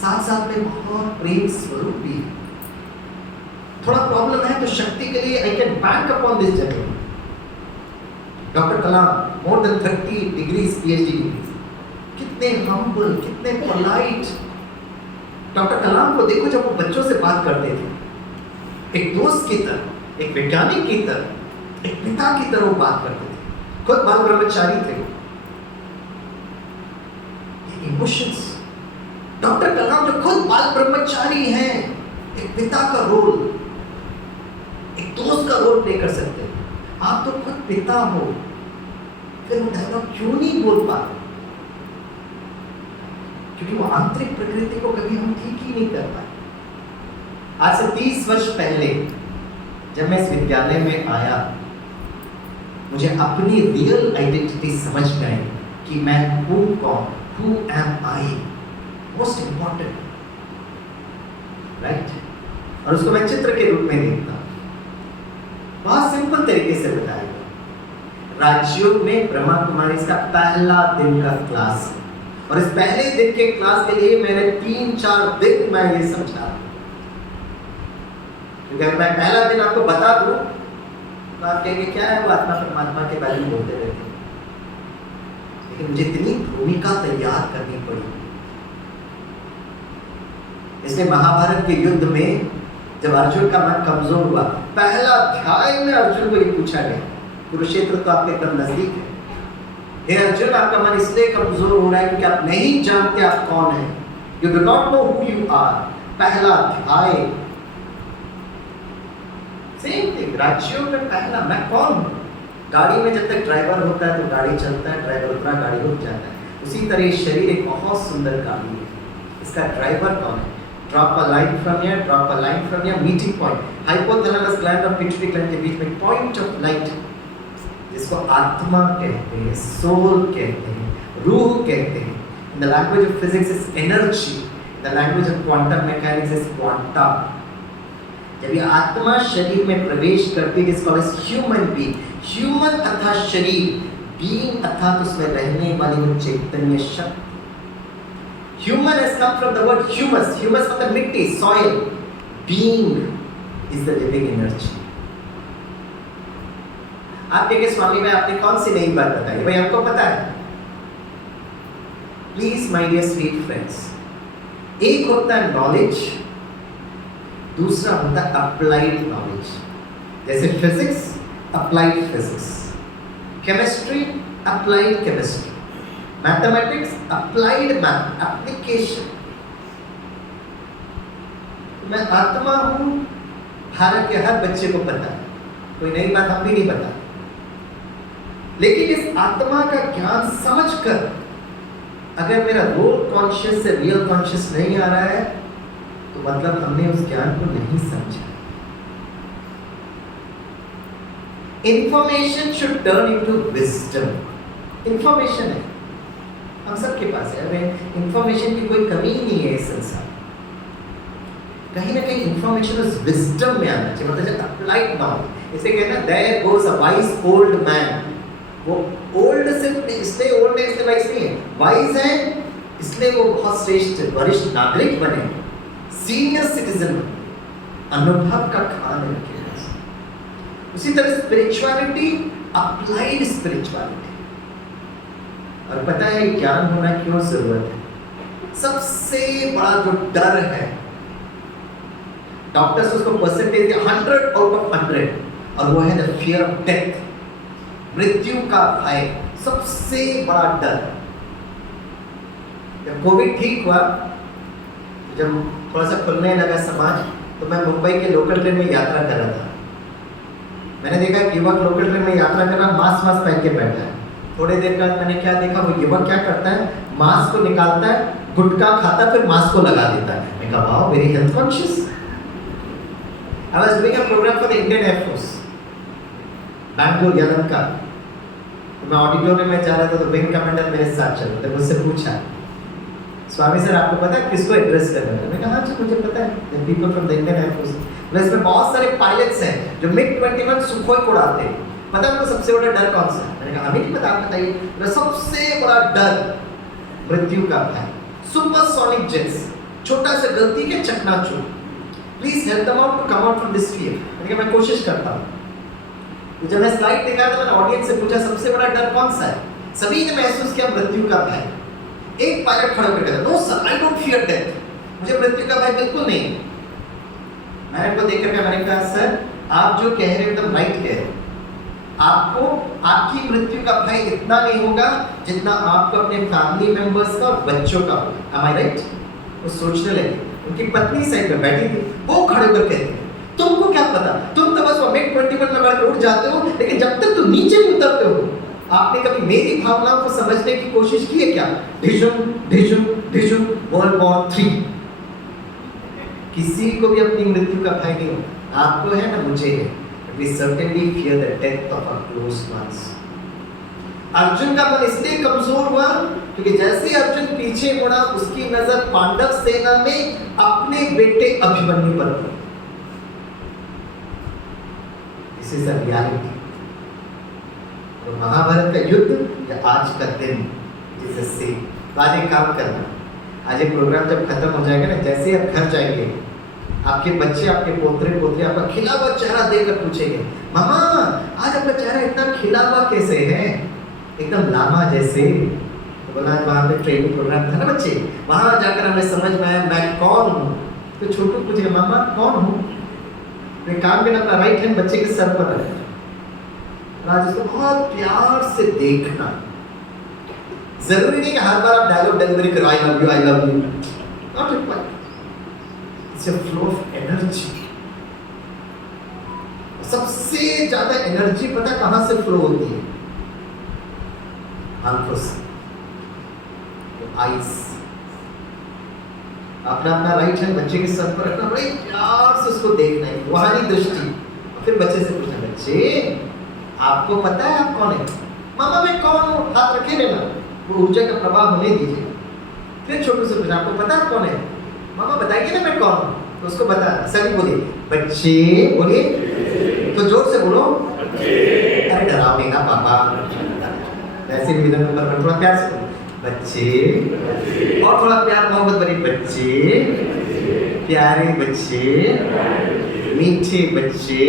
साथ साथ में बहुत प्रेम स्वरूप भी है। थोड़ा प्रॉब्लम है तो शक्ति के लिए I can bank upon this gentleman. Doctor Kalam more than 30 degrees PhD degrees, कितने हम्बल, कितने पोलाइट। डॉक्टर कलाम को देखो जब वो बच्चों से बात करते थे, एक दोस्त की तरह, एक वैज्ञानिक की तरह, एक पिता की तरह वो बात करते थे। खुद बाल ब्रह्मचारी थे। इमोशंस, डॉक्टर कलाम जो खुद बाल ब्रह्मचारी हैं, एक पिता का रोल, एक दोस्त का रोल प्ले कर सकते हैं। आप तो खुद पिता हो, फिर वो डायलॉग क्यों नहीं बोल पाते? क्योंकि वो आंतरिक प्रकृति को कभी हम ठीक ही नहीं कर पाए। आज से 30 वर्ष पहले जब मैं इस विद्यालय में आया, मुझे अपनी रियल आइडेंटिटी समझ में आई कि मैं हूँ कौन, who am I, most important, right? और उसको मैं चित्र के रूप में देखता हूँ। बहुत सिंपल तरीके से बताया गया। राजयोग में ब्रह्मा कुमारी का पहला दिन का क्लास, और इस पहले दिन के क्लास के लिए मैंने 3-4 दिन मैं ये समझा। क्योंकि अगर मैं पहला दिन आपको बता दूं तो आप कहेंगे क्या है वो आत्मा परमात्मा के बारे में बोलते रहते हैं। लेकिन मुझे इतनी भूमिका तैयार करनी पड़ी। इसलिए महाभारत के युद्ध में जब अर्जुन का मन कमजोर हुआ, पहला अध्याय में अर्जुन को ये पूछा गया, कुरुक्षेत्र तो आपके एकदम नजदीक है, हे अर्जुन आपका मन इसलिए कमजोर हो रहा है क्योंकि आप नहीं जानते आप कौन हैं। You do not know who you are. पहला अध्याय, सेम थिंग, राज्यों में पहला मैं कौन हूँ। गाड़ी में जब तक ड्राइवर होता है तो गाड़ी चलता है, ड्राइवर उतरा गाड़ी रुक जाता है। उसी तरह शरीर एक बहुत सुंदर गाड़ी है, इसका ड्राइवर कौन है? Drop a line from here, drop a line from here, meeting point, hypothalamus gland और पिट्यूटरी ग्लैंड के बीच में पॉइंट ऑफ लाइट, जिसको आत्मा कहते हैं, सोल कहते हैं, रूह कहते हैं। In the language of physics is energy. In the language of quantum mechanics is quanta. जब ये आत्मा शरीर में प्रवेश करती है, इसको ह्यूमन बीइंग, ह्यूमन अर्थात शरीर, बीइंग अर्थात उसमें रहने वाली वो चैतन्य शक्ति। Human has come from the word humus, humus मतलब मिट्टी, soil. Being is the living energy. आप कहेंगे स्वामी भाई आपने कौन सी नई बात बताई? भाई हमको पता है। Please my dear sweet friends, एक होता है नॉलेज, दूसरा होता है अप्लाइड नॉलेज। जैसे physics, applied physics, chemistry, applied chemistry, mathematics, applied math, application. मैं आत्मा हूं, भारत के हर बच्चे को पता है, कोई नई बात हम भी नहीं बता। लेकिन इस आत्मा का ज्ञान समझकर अगर मेरा रोल कॉन्शियस से रियल कॉन्शियस नहीं आ रहा है, तो मतलब हमने उस ज्ञान को नहीं समझा। Information should turn into wisdom. Information है, हम सबके पास है, हमें इंफॉर्मेशन की कोई कमी ही नहीं है इस संसार। कहीं ना कहीं इंफॉर्मेशन उस विजडम में आना चाहिए, मतलब अप्लाइड नॉलेज। इसे कहना there goes a wise old man. वो ओल्ड सिर्फ इसलिए ओल्ड है, इसलिए वाइज नहीं है, वाइज है इसलिए वो बहुत श्रेष्ठ वरिष्ठ नागरिक बने, सीनियर सिटीजन बने, अनुभव का खान रखे। उसी तरह स्पिरिचुअलिटी, अप्लाइड स्पिरिचुअलिटी। और पता है ज्ञान होना क्यों जरूरत है? सबसे बड़ा जो डर है, डॉक्टर्स उसको परसेंटेज 100 आउट ऑफ 100, और वो है द फियर ऑफ डेथ, मृत्यु का भय, सबसे बड़ा डर। जब कोविड ठीक हुआ, जब थोड़ा सा खुलने लगा समाज, तो मैं मुंबई के लोकल ट्रेन में यात्रा कर रहा था। मैंने देखा कि युवक लोकल ट्रेन में यात्रा कर रहा, मास्क पहन के बैठा है। थोड़ी देर बाद मैंने क्या देखा, वो युवक क्या करता है, मास्क को निकालता है, गुटखा खाता है, फिर मास्क को लगा देता है। मैं कहा wow, very health conscious. I was doing a program for the Indian Air Force, Bangalore Yelahanka. तो मैं ऑडिटोरियम में जा रहा था, तो विंग कमांडर मेरे साथ चल रहे थे। मुझसे पूछा, स्वामी सर आपको पता है किसको एड्रेस करना है? मैंने कहा हाँ जी मुझे पता है, the people from the Indian air force. इसमें बहुत सारे पायलट्स हैं जो MiG-21 सुखोई को उड़ाते हैं। पता है उनको सबसे बड़ा डर कौन सा है? मैंने कहा हमें नहीं पता, आप बताइए। सबसे बड़ा डर मृत्यु का भय, सुपरसोनिक जेट्स, छोटा सा गलती के चकनाचूर। Please help them out to come out from this fear. मैंने कहा मैं कोशिश करता हूँ। तो जब मैं स्लाइड दिखाया तो मैंने ऑडियंस से पूछा सबसे बड़ा डर कौन सा है? सभी ने महसूस किया मृत्यु का भय। एक पायलट खड़ा होकर कहता no sir I don't fear death, मुझे मृत्यु का भय बिल्कुल नहीं है। मैंने उनको देख करके मैंने कहा सर आप जो कह रहे हो एकदम राइट कह रहे हो, आपको आपकी मृत्यु का भय इतना नहीं होगा जितना आपको अपने फैमिली मेंबर्स का और बच्चों का होगा। Am I right? वो सोचने लगे। उनकी पत्नी साइड में बैठी थी, वो खड़े होकर कहती है तुमको क्या पता, तुम तो बस MiG-21 में बैठकर उड़ जाते हो, लेकिन जब तक तुम नीचे नहीं उतरते हो, आपने कभी मेरी भावनाओं को समझने की कोशिश की है क्या? Dhishoom Dhishoom Dhishoom, world war 3। किसी को भी अपनी मृत्यु का भय नहीं होगा, आपको है ना मुझे है। We certainly fear the death of our close ones. Arjun का मन इसलिए कमजोर हुआ क्योंकि जैसे अर्जुन पीछे मुड़ा, उसकी नजर पांडव सेना में अपने बेटे अभिमन्यु पर पड़ी। This is a reality. तो महाभारत का युद्ध या आज का दिन, जिससे आज एक काम करना, आज ये प्रोग्राम जब खत्म हो जाएगा ना, जैसे आप घर जाएंगे, आपके बच्चे, आपके पोतरे पोतरे आपका खिला हुआ चेहरा देखकर पूछेंगे मामा आज आपका चेहरा इतना खिला हुआ कैसे है, एकदम लामा जैसे। तो बोला वहाँ पे ट्रेनिंग प्रोग्राम था ना बच्चे, वहाँ जाकर हमें समझ में आया मैं कौन हूँ। तो छोटू पूछेगा मामा कौन हूँ? तो काम करना, अपना राइट हैंड बच्चे के सर पर रखना, आज उसको बहुत प्यार से देखना। जरूरी नहीं कि हर बार आप डायलॉग डिलीवरी करो I love you, not required. It's a flow of energy. सबसे ज्यादा एनर्जी पता कहां से फ्लो होती है? आंखों से, आईज। अपना अपना राइट हैंड बच्चे के सर पर रखना, बड़े प्यार से उसको देखना है, वहां दृष्टि। फिर बच्चे से पूछना बच्चे आपको पता है आप कौन है? मामा मैं कौन हूं? हाथ रखे लेना, वो ऊर्जा का प्रवाह होने दीजिए। फिर छोटू से पूछा आपको पता है कौन है? मामा बताइए ना मैं कौन हूँ। तो उसको बता, सभी बोलिए बच्चे, बोलिए तो जोर से बोलो। अरे डराओ नहीं ना पापा, ऐसे मिलन नंबर पर थोड़ा प्यार से बोलो बच्चे, और थोड़ा प्यार मोहब्बत बनी बच्चे, प्यारे बच्चे, मीठे बच्चे,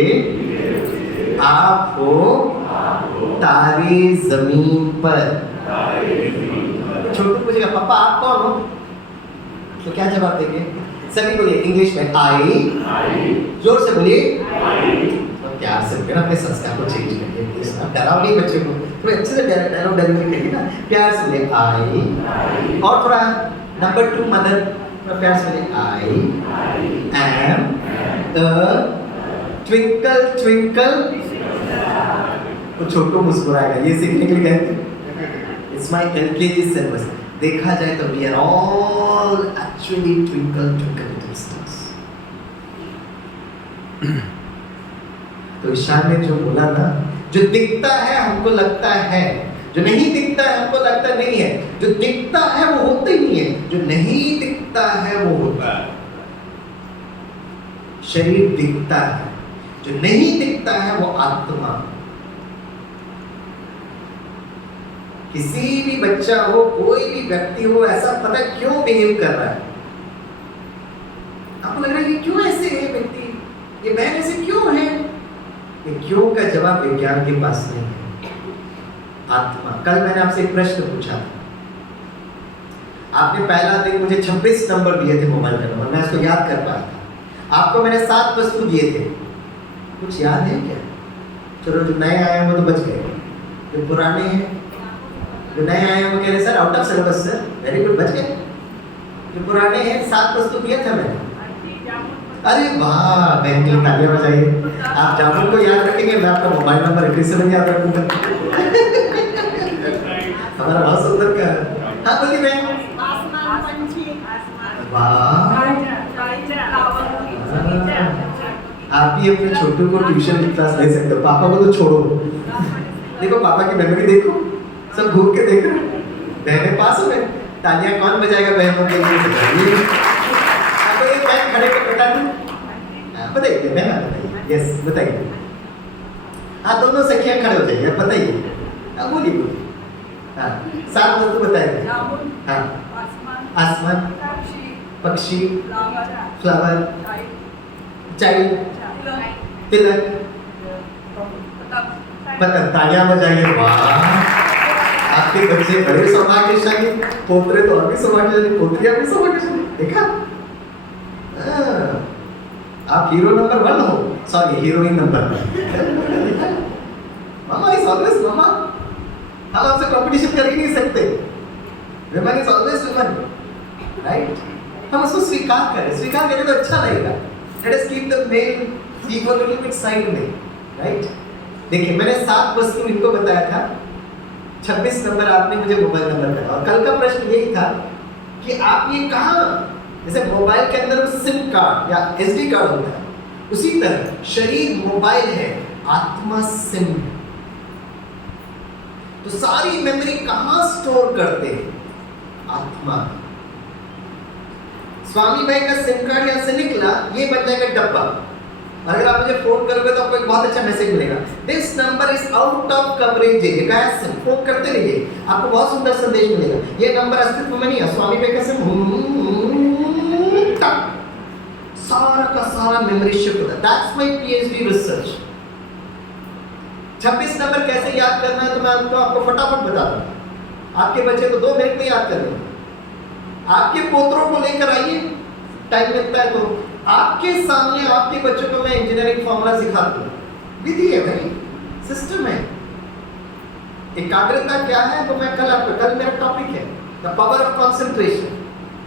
आप हो तारे जमीन पर। छोटू पूछेगा पापा आप कौन हो? तो क्या जवाब देंगे? सभी बोलिए इंग्लिश में आई, जोर से बोलिए तो प्यार से बोलिए ना, अपने संस्कार को चेंज करिए, डराओ नहीं बच्चे को, थोड़े अच्छे से डायलॉग डिलीवरी करिए ना, प्यार से बोलिए आई, और थोड़ा नंबर 2 मदर, प्यार से बोलिए आई एम ट्विंकल ट्विंकल। तो छोटू मुस्कुराएगा, ये सीखने के लिए कहते हैं इट्स माय एलकेजी सिलेबस। देखा जाए तो we are all actually twinkle twinkle little stars. तो ईशान ने जो बोला ना, जो दिखता है हमको लगता है, जो नहीं दिखता है हमको लगता नहीं है, जो दिखता है वो होता ही नहीं है, जो नहीं दिखता है वो होता है। शरीर दिखता है, जो नहीं दिखता है वो आत्मा। किसी भी बच्चा हो, कोई भी व्यक्ति हो, ऐसा पता क्यों बिहेव कर रहा है? आपको लग रहा है कि क्यों ऐसे है व्यक्ति, ये बहन ऐसे क्यों है? ये क्यों का जवाब विज्ञान के पास नहीं है, आत्मा। कल मैंने आपसे एक प्रश्न पूछा था, आपने पहला दिन मुझे 26 नंबर दिए थे मोबाइल का नंबर, मैं इसको याद कर पाया था। आपको मैंने 7 वस्तु दिए थे, कुछ याद है क्या? चलो जो नए आए हैं वो तो बच गए, जो पुराने हैं, जो नए आए हैं वो कह रहे sir out of syllabus sir, very good, बच गए। जो पुराने हैं 7 वस्तु दिए थे मैंने। अरे वाह, बहन के लिए तालियां बजाइए। आप जामुन को याद रखेंगे, मैं आपका मोबाइल नंबर 21 याद रखूंगा। हमारा बहुत सुंदर का। हाँ बोलिए बहन। वाह, आप भी अपने छोटू को ट्यूशन की क्लास ले सकते हो, पापा को तो छोड़ो। देखो पापा की मेमोरी देखो, सब घूम के देख रहे हैं, बहनें पास हो गए। तालियां कौन बजाएगा बहनों के लिए? आपको एक बहन खड़े को बता दूं, बताइए बहन, बताइए यस बताइए। हाँ दोनों सखियां खड़े हो जाइए, बताइए। हाँ बोलिए बोलिए। हाँ 7 वस्तु बताइए। हाँ आसमान, पक्षी, फ्लावर, चाइल्ड, तिलक, पतंग। तालियां बजाइए। वाह, आपके बच्चे बड़े सौभाग्यशाली, पोतरे तो और भी सौभाग्यशाली, पोतरियां भी सौभाग्यशाली। देखा, आप हीरो नंबर 1 हो, sorry heroine number 1। Mama is always mama, हम आपसे कंपटीशन कर ही नहीं सकते। Women is always woman, right? हम उसको स्वीकार करें तो अच्छा लगेगा। Let us keep the male ego little bit side में, राइट? देखिए मैंने 7 वस्तु इनको बताया था, 26 नंबर आपने मुझे मोबाइल नंबर कहा, और कल का प्रश्न यही था कि आप ये कहाँ, जैसे मोबाइल के अंदर सिम कार्ड या SD कार्ड होता है, उसी तरह शरीर मोबाइल है, आत्मा सिम है। तो सारी मेमोरी कहाँ स्टोर करते हैं? आत्मा। स्वामी भाई का सिम कार्ड यहाँ से निकला, ये बन जाएगा डब्बा। अगर आप मुझे फोन करोगे तो आपको एक बहुत अच्छा मैसेज मिलेगा, this number is out of coverage area. Phone करते रहिए, आपको बहुत सुंदर संदेश मिलेगा। ये नंबर अस्तित्व में नहीं है, स्वामी विवेकानंद सारा का सारा मेमोरी शिफ्ट होता है। That's my PhD research. 26 number कैसे याद करना है तो मैं आपको फटाफट बता दूं। आपके बच्चे तो 2 मिनट में याद कर लेंगे। आपके पोतरों को लेकर आइए, टाइम मिलता है तो आपके सामने आपके बच्चों को मैं इंजीनियरिंग फॉर्मूला सिखा दूं। विधि है भाई, सिस्टम है। एकाग्रता क्या है तो मैं कल मेरा टॉपिक है द पावर ऑफ कंसंट्रेशन।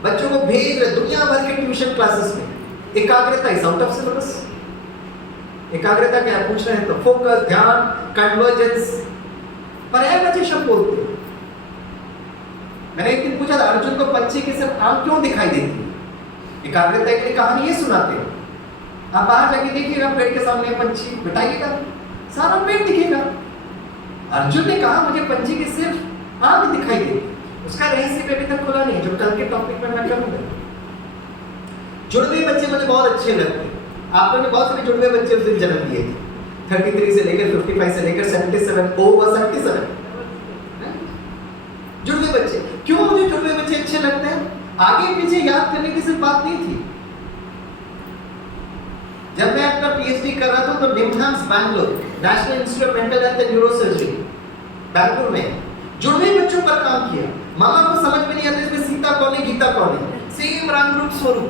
बच्चों को भेज रहे दुनिया भर के ट्यूशन क्लासेस में, एकाग्रता इज आउट ऑफ सिलेबस। एकाग्रता क्या पूछ रहे हैं तो फोकस, ध्यान, कन्वर्जेंस, पर्यायवाची शब्द बोलते हैं। मैंने एक दिन पूछा था अर्जुन को पंछी की सिर्फ आंख क्यों दिखाई देती है? एकाग्रता के लिए कहानी ये सुनाते हैं। आप बाहर जाके देखिएगा, पेड़ के सामने पंछी बिठाइएगा, सारा पेड़ दिखेगा। अर्जुन ने कहा मुझे पंछी की सिर्फ आंख दिखाई देती। उसका रहस्य भी अभी तक खुला नहीं है, जो कल के टॉपिक में मैं करूंगा। जुड़वे बच्चे मुझे बहुत अच्छे लगते हैं। आप लोगों ने बहुत सारे जुड़वे बच्चे उस दिन जन्म दिए थे, 33 से लेकर 55 से लेकर 77 ओवर 77 जुड़वे बच्चे। क्यों मुझे जुड़वे बच्चे अच्छे लगते हैं? आगे पीछे याद करने की सिर्फ बात नहीं थी। जब मैं अपना पीएचडी कर रहा था तो निम्हांस Bangalore, national institute of mental health and neurosurgery Bangalore में जुड़वे बच्चों पर काम किया। मामा को समझ में नहीं आता इसमें सीता कौन है गीता कौन है, सेम रंग रूप स्वरूप।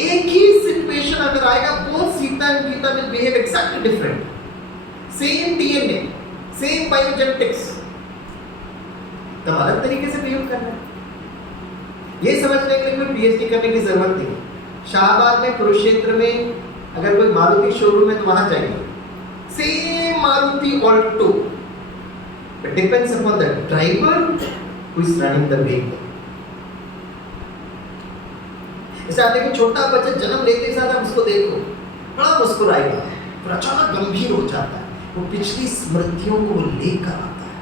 एक ही सिचुएशन अगर आएगा, both Sita and Gita will behave exactly different. Same DNA, same biogenetics, तो अलग तरीके से बिहेव करना है। ये समझने के लिए कोई पीएचडी करने की जरूरत नहीं है। शाहबाद में, कुरुक्षेत्र में अगर कोई मारुति शोरूम है तो वहां जाइए, same Maruti Alto, it depends upon the driver who is running the vehicle. ऐसे आप देखो, छोटा बच्चा जन्म लेते ही साथ आप उसको देखो, बड़ा मुस्कुराएगा, फिर अचानक गंभीर हो जाता है। वो पिछली स्मृतियों को लेकर आता है।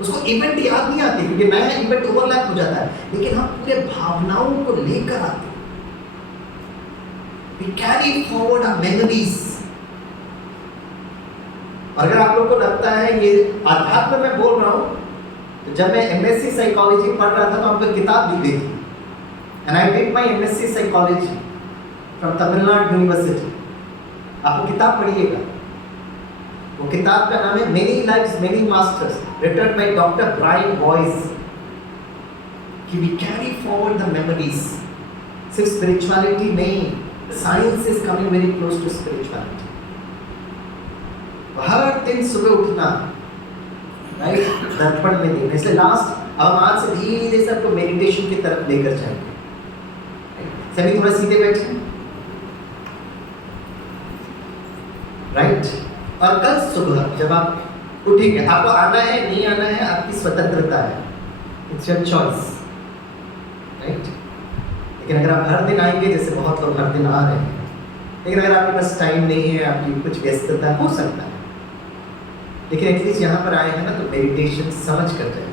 उसको इवेंट याद नहीं आती क्योंकि नया इवेंट ओवरलैप हो जाता है, लेकिन हम पूरे भावनाओं को लेकर आते हैं। We carry forward our memories. और अगर आप लोगों को लगता है ये आध्यात्म में बोल रहा हूँ, तो जब मैं एमएससी साइकोलॉजी पढ़ रहा था तो हमको किताब दी गई थी, and I did my MSc psychology from Tamil Nadu university. आप वो किताब पढ़िएगा। वो किताब का नाम है many lives many masters, written by doctor Brian Weiss. कि we carry forward the memories. सिर्फ स्पिरिचुअलिटी नहीं, science is coming very close to spirituality. हर दिन सुबह उठना, राइट, दर्पण में देखना। इसलिए लास्ट अब आज से धीरे से आपको मेडिटेशन की तरफ लेकर जाएंगे। सभी थोड़ा सीधे बैठे, राइट। और कल सुबह जब आप उठेंगे, आपको आना है नहीं आना है आपकी स्वतंत्रता है, इट्स योर चॉइस, राइट। लेकिन अगर आप हर दिन आएंगे, जैसे बहुत लोग हर दिन आ रहे हैं, लेकिन अगर आपके पास टाइम नहीं है, आपकी कुछ व्यस्तता हो सकता है, लेकिन एटलीस्ट यहाँ पर आए हैं ना, तो मेडिटेशन समझ कर जाए।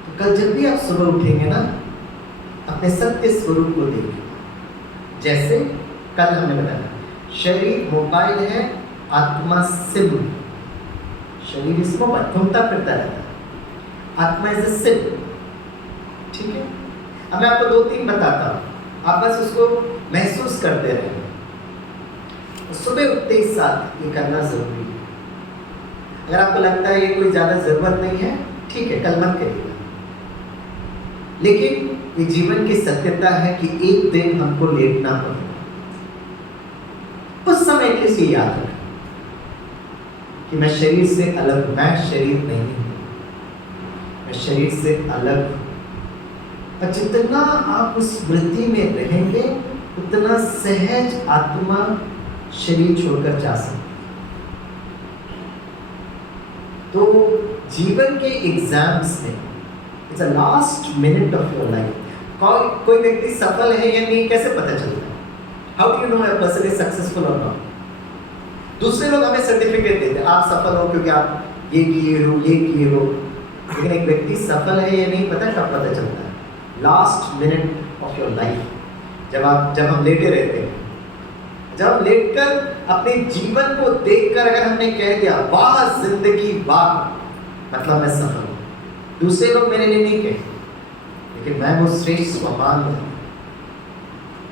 तो कल जब भी आप सुबह उठेंगे ना, अपने सत्य स्वरूप को देखिए। जैसे कल हमने बताया, शरीर मोबाइल है, आत्मा सिम। शरीर इस मोबाइल घूमता फिरता रहता है, आत्मा इज अ सिम, ठीक है। अब मैं आपको 2-3 बताता हूँ, आप बस उसको महसूस करते रहें। सुबह उठते ही साथ ये करना जरूरी है। अगर आपको लगता है ये कोई ज़्यादा ज़रूरत नहीं है, ठीक है, कल मत करिएगा। लेकिन ये जीवन की सत्यता है कि एक दिन हमको लेटना पड़ेगा। उस समय एटलीस्ट ये याद रखें कि मैं शरीर से अलग हूँ, मैं शरीर नहीं हूँ, मैं शरीर से अलग हूँ। और जितना आप उस स्मृति में रहेंगे, उतना सहज आत्मा शरीर छोड़कर जा सकती। तो जीवन के एग्जाम्स में it's a last minute of your life. कोई व्यक्ति सफल है या नहीं कैसे पता चलता है? How do you know a person is successful और नॉट? दूसरे लोग हमें सर्टिफिकेट देते हैं, आप सफल हो क्योंकि आप ये किए हो, ये किए हो। लेकिन एक व्यक्ति सफल है या नहीं पता कब पता चलता है? Last minute of your life, जब हम लेटे रहते हैं, जब लेटकर अपने जीवन को देखकर अगर हमने कह दिया वाह जिंदगी वाह, मतलब मैं सफल हूँ। दूसरे लोग मेरे लिए नहीं कहे, लेकिन मैं वो श्रेष्ठ स्वमान हूँ।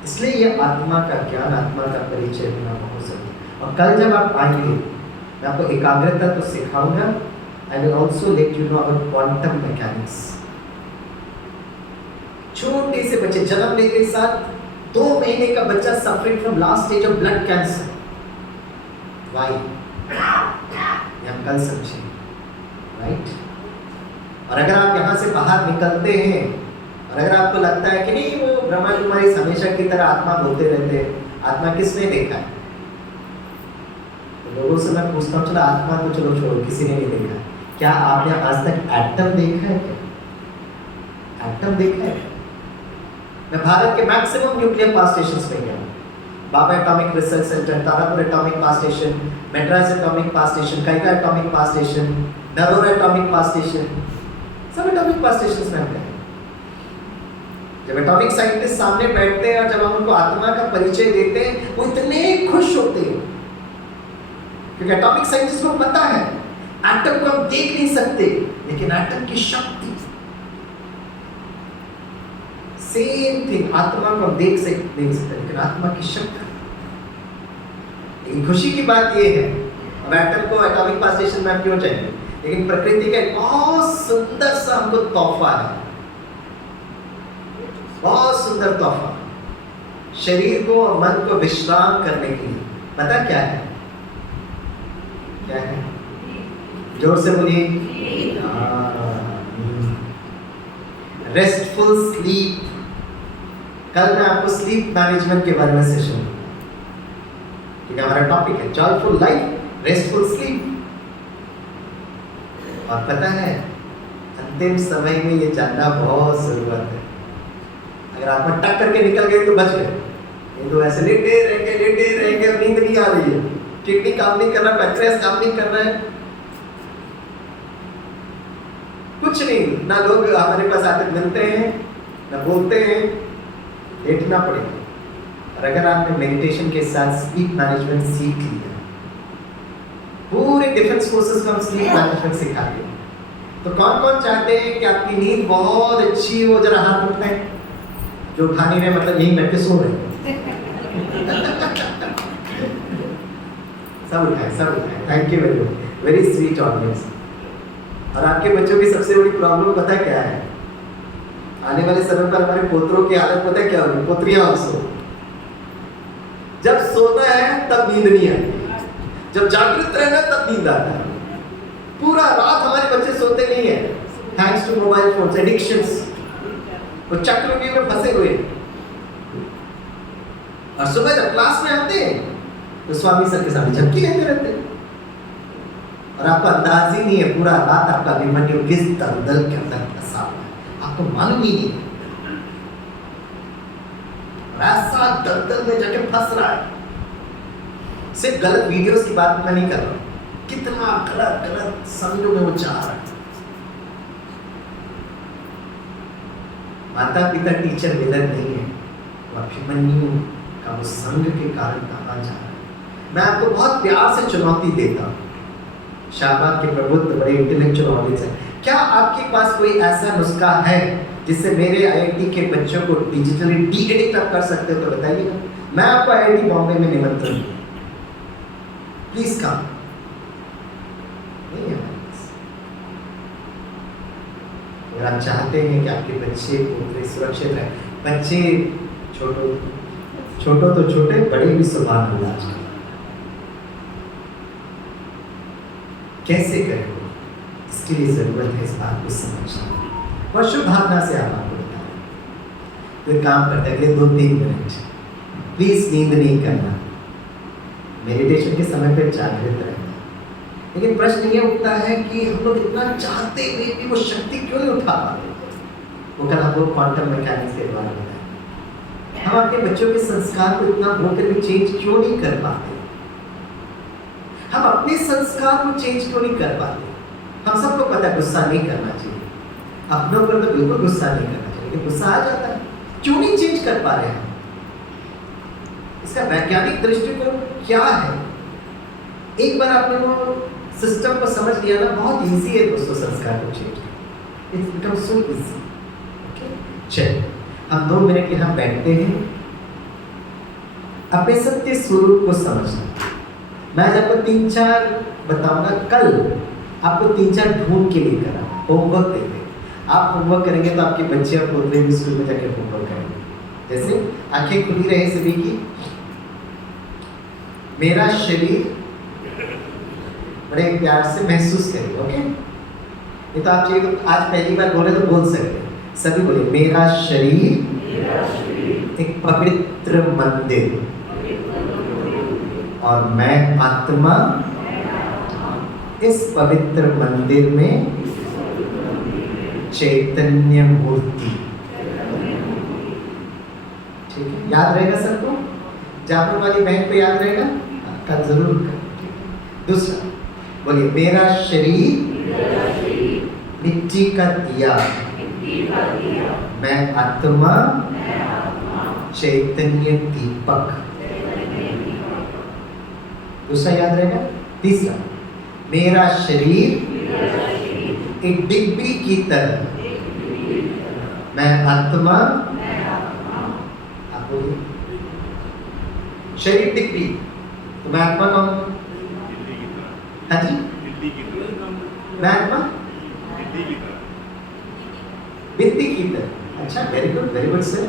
इसलिए ये आत्मा का ज्ञान, आत्मा का परिचय होना बहुत जरूरी है। और कल जब आप आएंगे, मैं आपको एकाग्रता तो सिखाऊंगा, I will also let you know about quantum mechanics. छोटे से बच्चे जन्म लेते साथ 2 महीने का बच्चा suffering from last stage of blood cancer, why हम कल समझे, राइट। और अगर आप यहाँ से बाहर निकलते हैं और अगर आपको लगता है कि नहीं वो ब्रह्मा कुमारी हमेशा की तरह आत्मा बोलते रहते हैं, आत्मा किसने देखा है? तो लोगों से मैं पूछता हूँ, चलो आत्मा तो चलो छोड़ो, किसी ने नहीं देखा, क्या आपने आज तक एटम देखा है? क्या एटम देखा है? मैं भारत के मैक्सिमम न्यूक्लियर पावर स्टेशंस में गया, Bhabha atomic research centre, Tarapur atomic power station, Madras atomic power station, Kaiga atomic power station, Narora atomic power station, सब एटॉमिक पावर स्टेशन में हम गए। जब एटॉमिक साइंटिस्ट सामने बैठते हैं और जब हम उनको आत्मा का परिचय देते हैं, वो इतने खुश होते हैं, क्योंकि एटॉमिक साइंटिस्ट को पता है एटम को हम देख नहीं सकते, लेकिन एटम की शक्ति, सेम थिंग, आत्मा को हम देख सकते नहीं सकते, लेकिन आत्मा की शक्ति। लेकिन खुशी की बात ये है, अब एटम को एटॉमिक पावर स्टेशन में हम क्यों चाहिए, लेकिन प्रकृति का एक बहुत सुंदर सा हमको तोहफा है, बहुत सुंदर तोहफा, शरीर को और मन को विश्राम करने के लिए। पता क्या है? क्या है? जोर से बोलिए। Restful sleep. कल मैं आपको स्लीप मैनेजमेंट के बारे में सेशन, क्योंकि हमारा टॉपिक है जॉयफुल लाइफ, रेस्टफुल स्लीप। और पता है अंतिम समय में ये जानना बहुत जरूरत है। अगर आप टक करके निकल गए तो बच गए, नहीं तो ऐसे लेटे रहेंगे, नींद नहीं आ रही है, किडनी काम नहीं कर रहा, पैंक्रियास काम नहीं कर रहा है, कुछ नहीं, ना लोग हमारे पास आकर मिलते हैं, ना बोलते हैं, लेटना पड़ेगा। और अगर आपने मेडिटेशन के साथ स्लीप मैनेजमेंट सीख लिया, पूरे डिफेंस फोर्सेस को हम स्लीप मैनेजमेंट सिखाते हैं, तो कौन कौन चाहते हैं कि आपकी नींद बहुत अच्छी हो? जरा हाथ उठाएं। जो खा नहीं रहे मतलब यही बैठ के सो रहे सब उठाए। Thank you very much, very sweet audience. और आपके बच्चों की सबसे बड़ी प्रॉब्लम पता है क्या है? आने वाले समय पर हमारे पोतरों की हालत पता है क्या होगी? पोतरियां ऑल्सो, जब सोना है तब नींद नहीं आती, जब जागृत रहना तब नींद आता है। पूरा रात हमारे बच्चे सोते नहीं है, thanks to mobile phones, addictions, वो चक्रव्यूह में फंसे हुए। और सुबह जब क्लास में आते हैं तो स्वामी सर के सामने झपकी लेते रहते हैं, और आपको अंदाज ही नहीं है पूरा रात आपका अभिमन्यु किस दलदल के अंदर फंसा हुआ है, आपको मालूम ही नहीं है। ऐसा दलदल में जाके फंस रहा है। सिर्फ गलत वीडियोस की बात मैं नहीं कर रहा हूं, कितना गलत संग में वो जा रहा है। माता पिता टीचर विलन नहीं है, वो अभिमन्यु का वो संग के कारण कहाँ जा रहा है। मैं आपको बहुत प्यार से चुनौती देता हूँ, शाहबाद के प्रबुद्ध बड़े इंटेलेक्चुअल ऑडियंस है, क्या आपके पास कोई ऐसा नुस्खा है जिससे मेरे आईआईटी के बच्चों को डिजिटली डी-एडिक्ट आप कर सकते हो? तो बताइएगा, मैं आपको आईआईटी बॉम्बे में निमंत्रण दूँ, प्लीज कम। नहीं है, अगर आप चाहते हैं कि आपके बच्चे पोते सुरक्षित रहे, बच्चे छोटो तो छोटे, बड़े भी सुभान अल्लाह, कैसे करें इसके लिए जरूरत है इस बात को समझना और शुभ भावना से आप आपको बताएं। तो काम करते अगले 2-3 मिनट प्लीज नींद नहीं करना, मेडिटेशन के समय पे जागृत रहना। लेकिन प्रश्न ये उठता है कि हम लोग इतना चाहते हुए भी वो शक्ति क्यों नहीं उठा पाते? वो कल हम लोग क्वांटम मैकेनिक्स के द्वारा बताएं, हम अपने बच्चों के संस्कार को इतना होकर भी चेंज क्यों नहीं कर पाते? हम अपने संस्कार को चेंज क्यों नहीं कर पाते? हम सबको पता है गुस्सा नहीं करना चाहिए, अपनों पर तो बिल्कुल गुस्सा नहीं करना चाहिए, लेकिन गुस्सा आ जाता है, क्यों नहीं चेंज कर पा रहे हैं? इसका वैज्ञानिक दृष्टिकोण क्या है? एक बार आपने वो सिस्टम को समझ लिया ना, बहुत इजी है दोस्तों संस्कार को चेंज करना, it's become so easy. Okay, चलिए हम 2 मिनट यहाँ बैठते हैं, अपने सत्य स्वरूप को समझना। मैं आपको 3-4 बताऊंगा, कल आपको 3-4 ढूंढ के लिए करा होमवर्क देंगे। आप होमवर्क करेंगे तो आपके बच्चे और पोते भी स्कूल में जाके होमवर्क करेंगे। जैसे आंखें खुली रहे सभी की, मेरा शरीर बड़े प्यार से महसूस करिए। ओके, ये तो आप चाहिए तो आज पहली बार बोले तो बोल सकते हैं, सभी बोले मेरा शरीर एक पवित्र मंदिर और मैं आत्मा इस पवित्र मंदिर में चैतन्य मूर्ति। ठीक है, याद रहेगा सबको? जामुन वाली बहन को याद रहेगा? कल जरूर कर। दूसरा बोलिए, मेरा शरीर मिट्टी का दिया, मैं आत्मा चैतन्य दीपक। दूसरा याद रहेगा। तीसरा, मेरा शरीर एक डिब्बी की तरह, मैं आत्मा। आप बोलिए, शरीर डिब्बी तो मैं आत्मा कौन? हाँ जी, मैं आत्मा बिल्ली की तरह। अच्छा, वेरी गुड सर।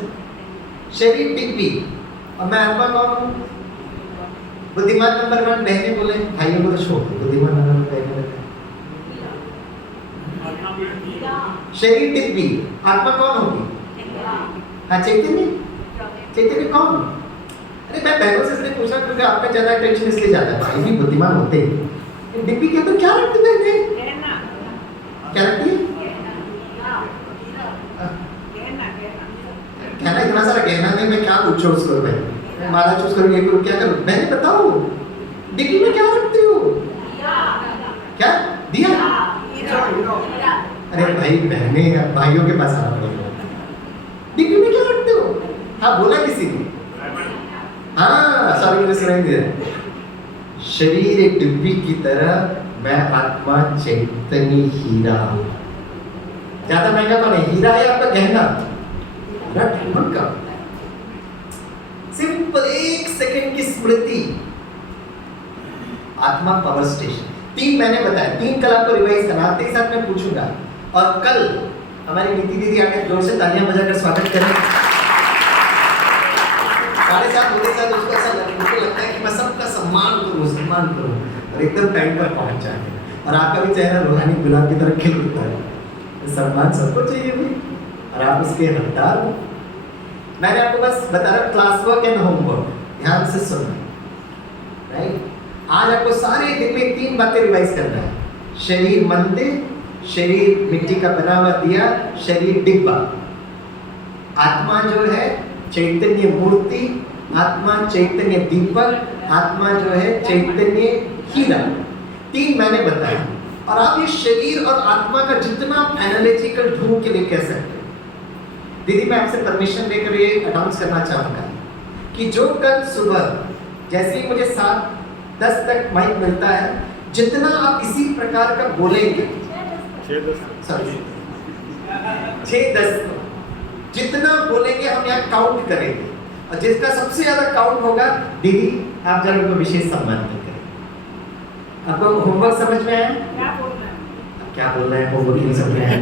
शरीर डिब्बी और मैं आत्मा कौन हूँ? बुद्धिमान नंबर 1 बहने बोले, भाइयों को तो छोड़ दो, बुद्धिमान नंबर 1 बहने। शरीर डिब्बी, आत्मा कौन होगी? हाँ, चैतन्य। चैतन्य कौन? अरे मैं बहनों से इसलिए पूछा क्योंकि आप में ज्यादा टेंशन इसलिए ज्यादा है, भाई भी बुद्धिमान होते हैं। डिब्बी के अंदर क्या रखते बहने? क्या रखती है? गहना, इतना सारा गहना में मैं क्या पूछूं उसको? भाई माला चूज करूंगी, क्या करूं? मैंने बताओ डिब्बी में क्या रखते हो? क्या दिया? अरे भाई बहने भाइयों के पास आना पड़ेगा। डिब्बी में क्या रखते हो? हाँ बोला किसी ने? हाँ सॉरी, मुझे सुनाई दे रहा। शरीर एक डिब्बी की तरह, मैं आत्मा चैतन्य हीरा। ज्यादा महंगा तो नहीं, हीरा है आपका गहना, डायमंड का। सिंपल 1 सेकंड की स्मृति, आत्मा पावर स्टेशन। 3 मैंने बताया, 3 कल आपको रिवाइज करना, आते ही साथ मैं पूछूंगा। और कल हमारी नीति दीदी आकर जोर से तालियां बजाकर स्वागत करें। 7:30 होते साथ उसको ऐसा लगता है कि मैं सबका सम्मान करूं और एकदम टाइम पर पहुंच जाए। और आपका भी चेहरा रूहानी गुलाब की तरह खिल उठता है। सम्मान सबको चाहिए भाई, और आप उसके हकदार हो। मैंने आपको बस बता रहा क्लास वर्क एंड होमवर्क, ध्यान से सुनना, राइट? आज आपको सारे दिन में 3 बातें रिवाइज करना है। शरीर मंदिर, शरीर मिट्टी का बना हुआ दिया, शरीर डिब्बा। आत्मा जो है चैतन्य मूर्ति, आत्मा चैतन्य दीपक, आत्मा जो है चैतन्य हीरा। 3 मैंने बताया। और आप ये शरीर और आत्मा का जितना एनालिटिकल ढूंढ के लिए कह सकते हैं। दीदी मैं आपसे परमिशन लेकर ये अनाउंस करना चाहूंगा कि जो कल सुबह जैसे ही मुझे 7:10 तक माइक मिलता है, जितना आप इसी प्रकार का बोलेंगे, 6:10 जितना बोलेंगे हम यहाँ काउंट करेंगे, और जिसका सबसे ज्यादा काउंट होगा, दीदी आप जरा उनको विशेष सम्मान करें। आपको होमवर्क समझ में आया? क्या बोल रहे हैं? होमवर्क नहीं समझ में आया?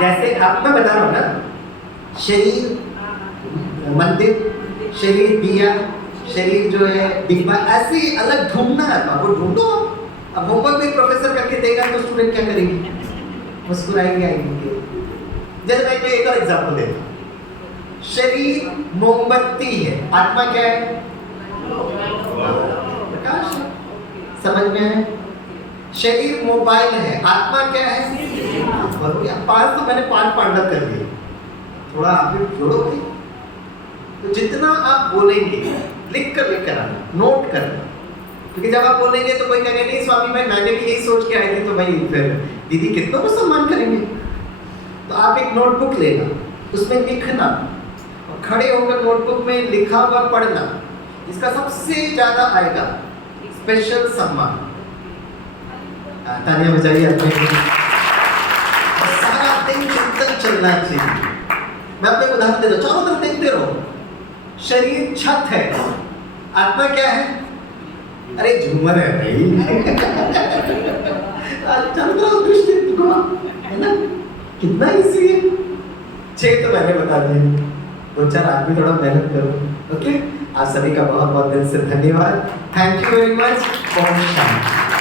जैसे आप, मैं बता रहा हूँ ना, शरीर मंदिर, शरीर दिया, शरीर जो है डिब्बा, ऐसे अलग ढूंढना है। आपको ढूंढो। अब होमवर्क भी प्रोफेसर करके देगा तो स्टूडेंट क्या करेंगे? मुस्कुराएंगे, आएंगे। जैसे मैं एक और एग्जांपल देता हूं। शरीर मोमबत्ती है, आत्मा क्या है? प्रकाश। समझ में है? शरीर मोबाइल है, आत्मा क्या है? 5 तो मैंने 5 पांडव कर दिए, थोड़ा आप भी जोड़ो भाई। तो जितना आप बोलेंगे लिख कर आना, नोट करना, क्योंकि जब आप बोलेंगे तो कोई कहेगा नहीं स्वामी भाई मैंने भी यही सोच के आई थी, तो भाई फिर दीदी कितनों को सम्मान करेंगे। तो आप एक नोटबुक लेना, उसमें लिखना, और खड़े होकर नोटबुक में लिखा हुआ पढ़ना। इसका सबसे ज्यादा आएगा स्पेशल सम्मान। तालियां बजाइए अपने। सारा दिन चिंतन चलना चाहिए। मैं आपको एक उदाहरण देता हूं, चारों तरफ देखते रहो। शरीर छत है, आत्मा क्या है? अरे झूमर है भाई। चारों तरफ दृष्टि है ना, कितना इजी है। 6 तो मैंने बता दिए, 2-4 आदमी थोड़ा मेहनत करो। ओके, आप सभी का बहुत बहुत दिल से धन्यवाद। Thank you very much. ओम शांति।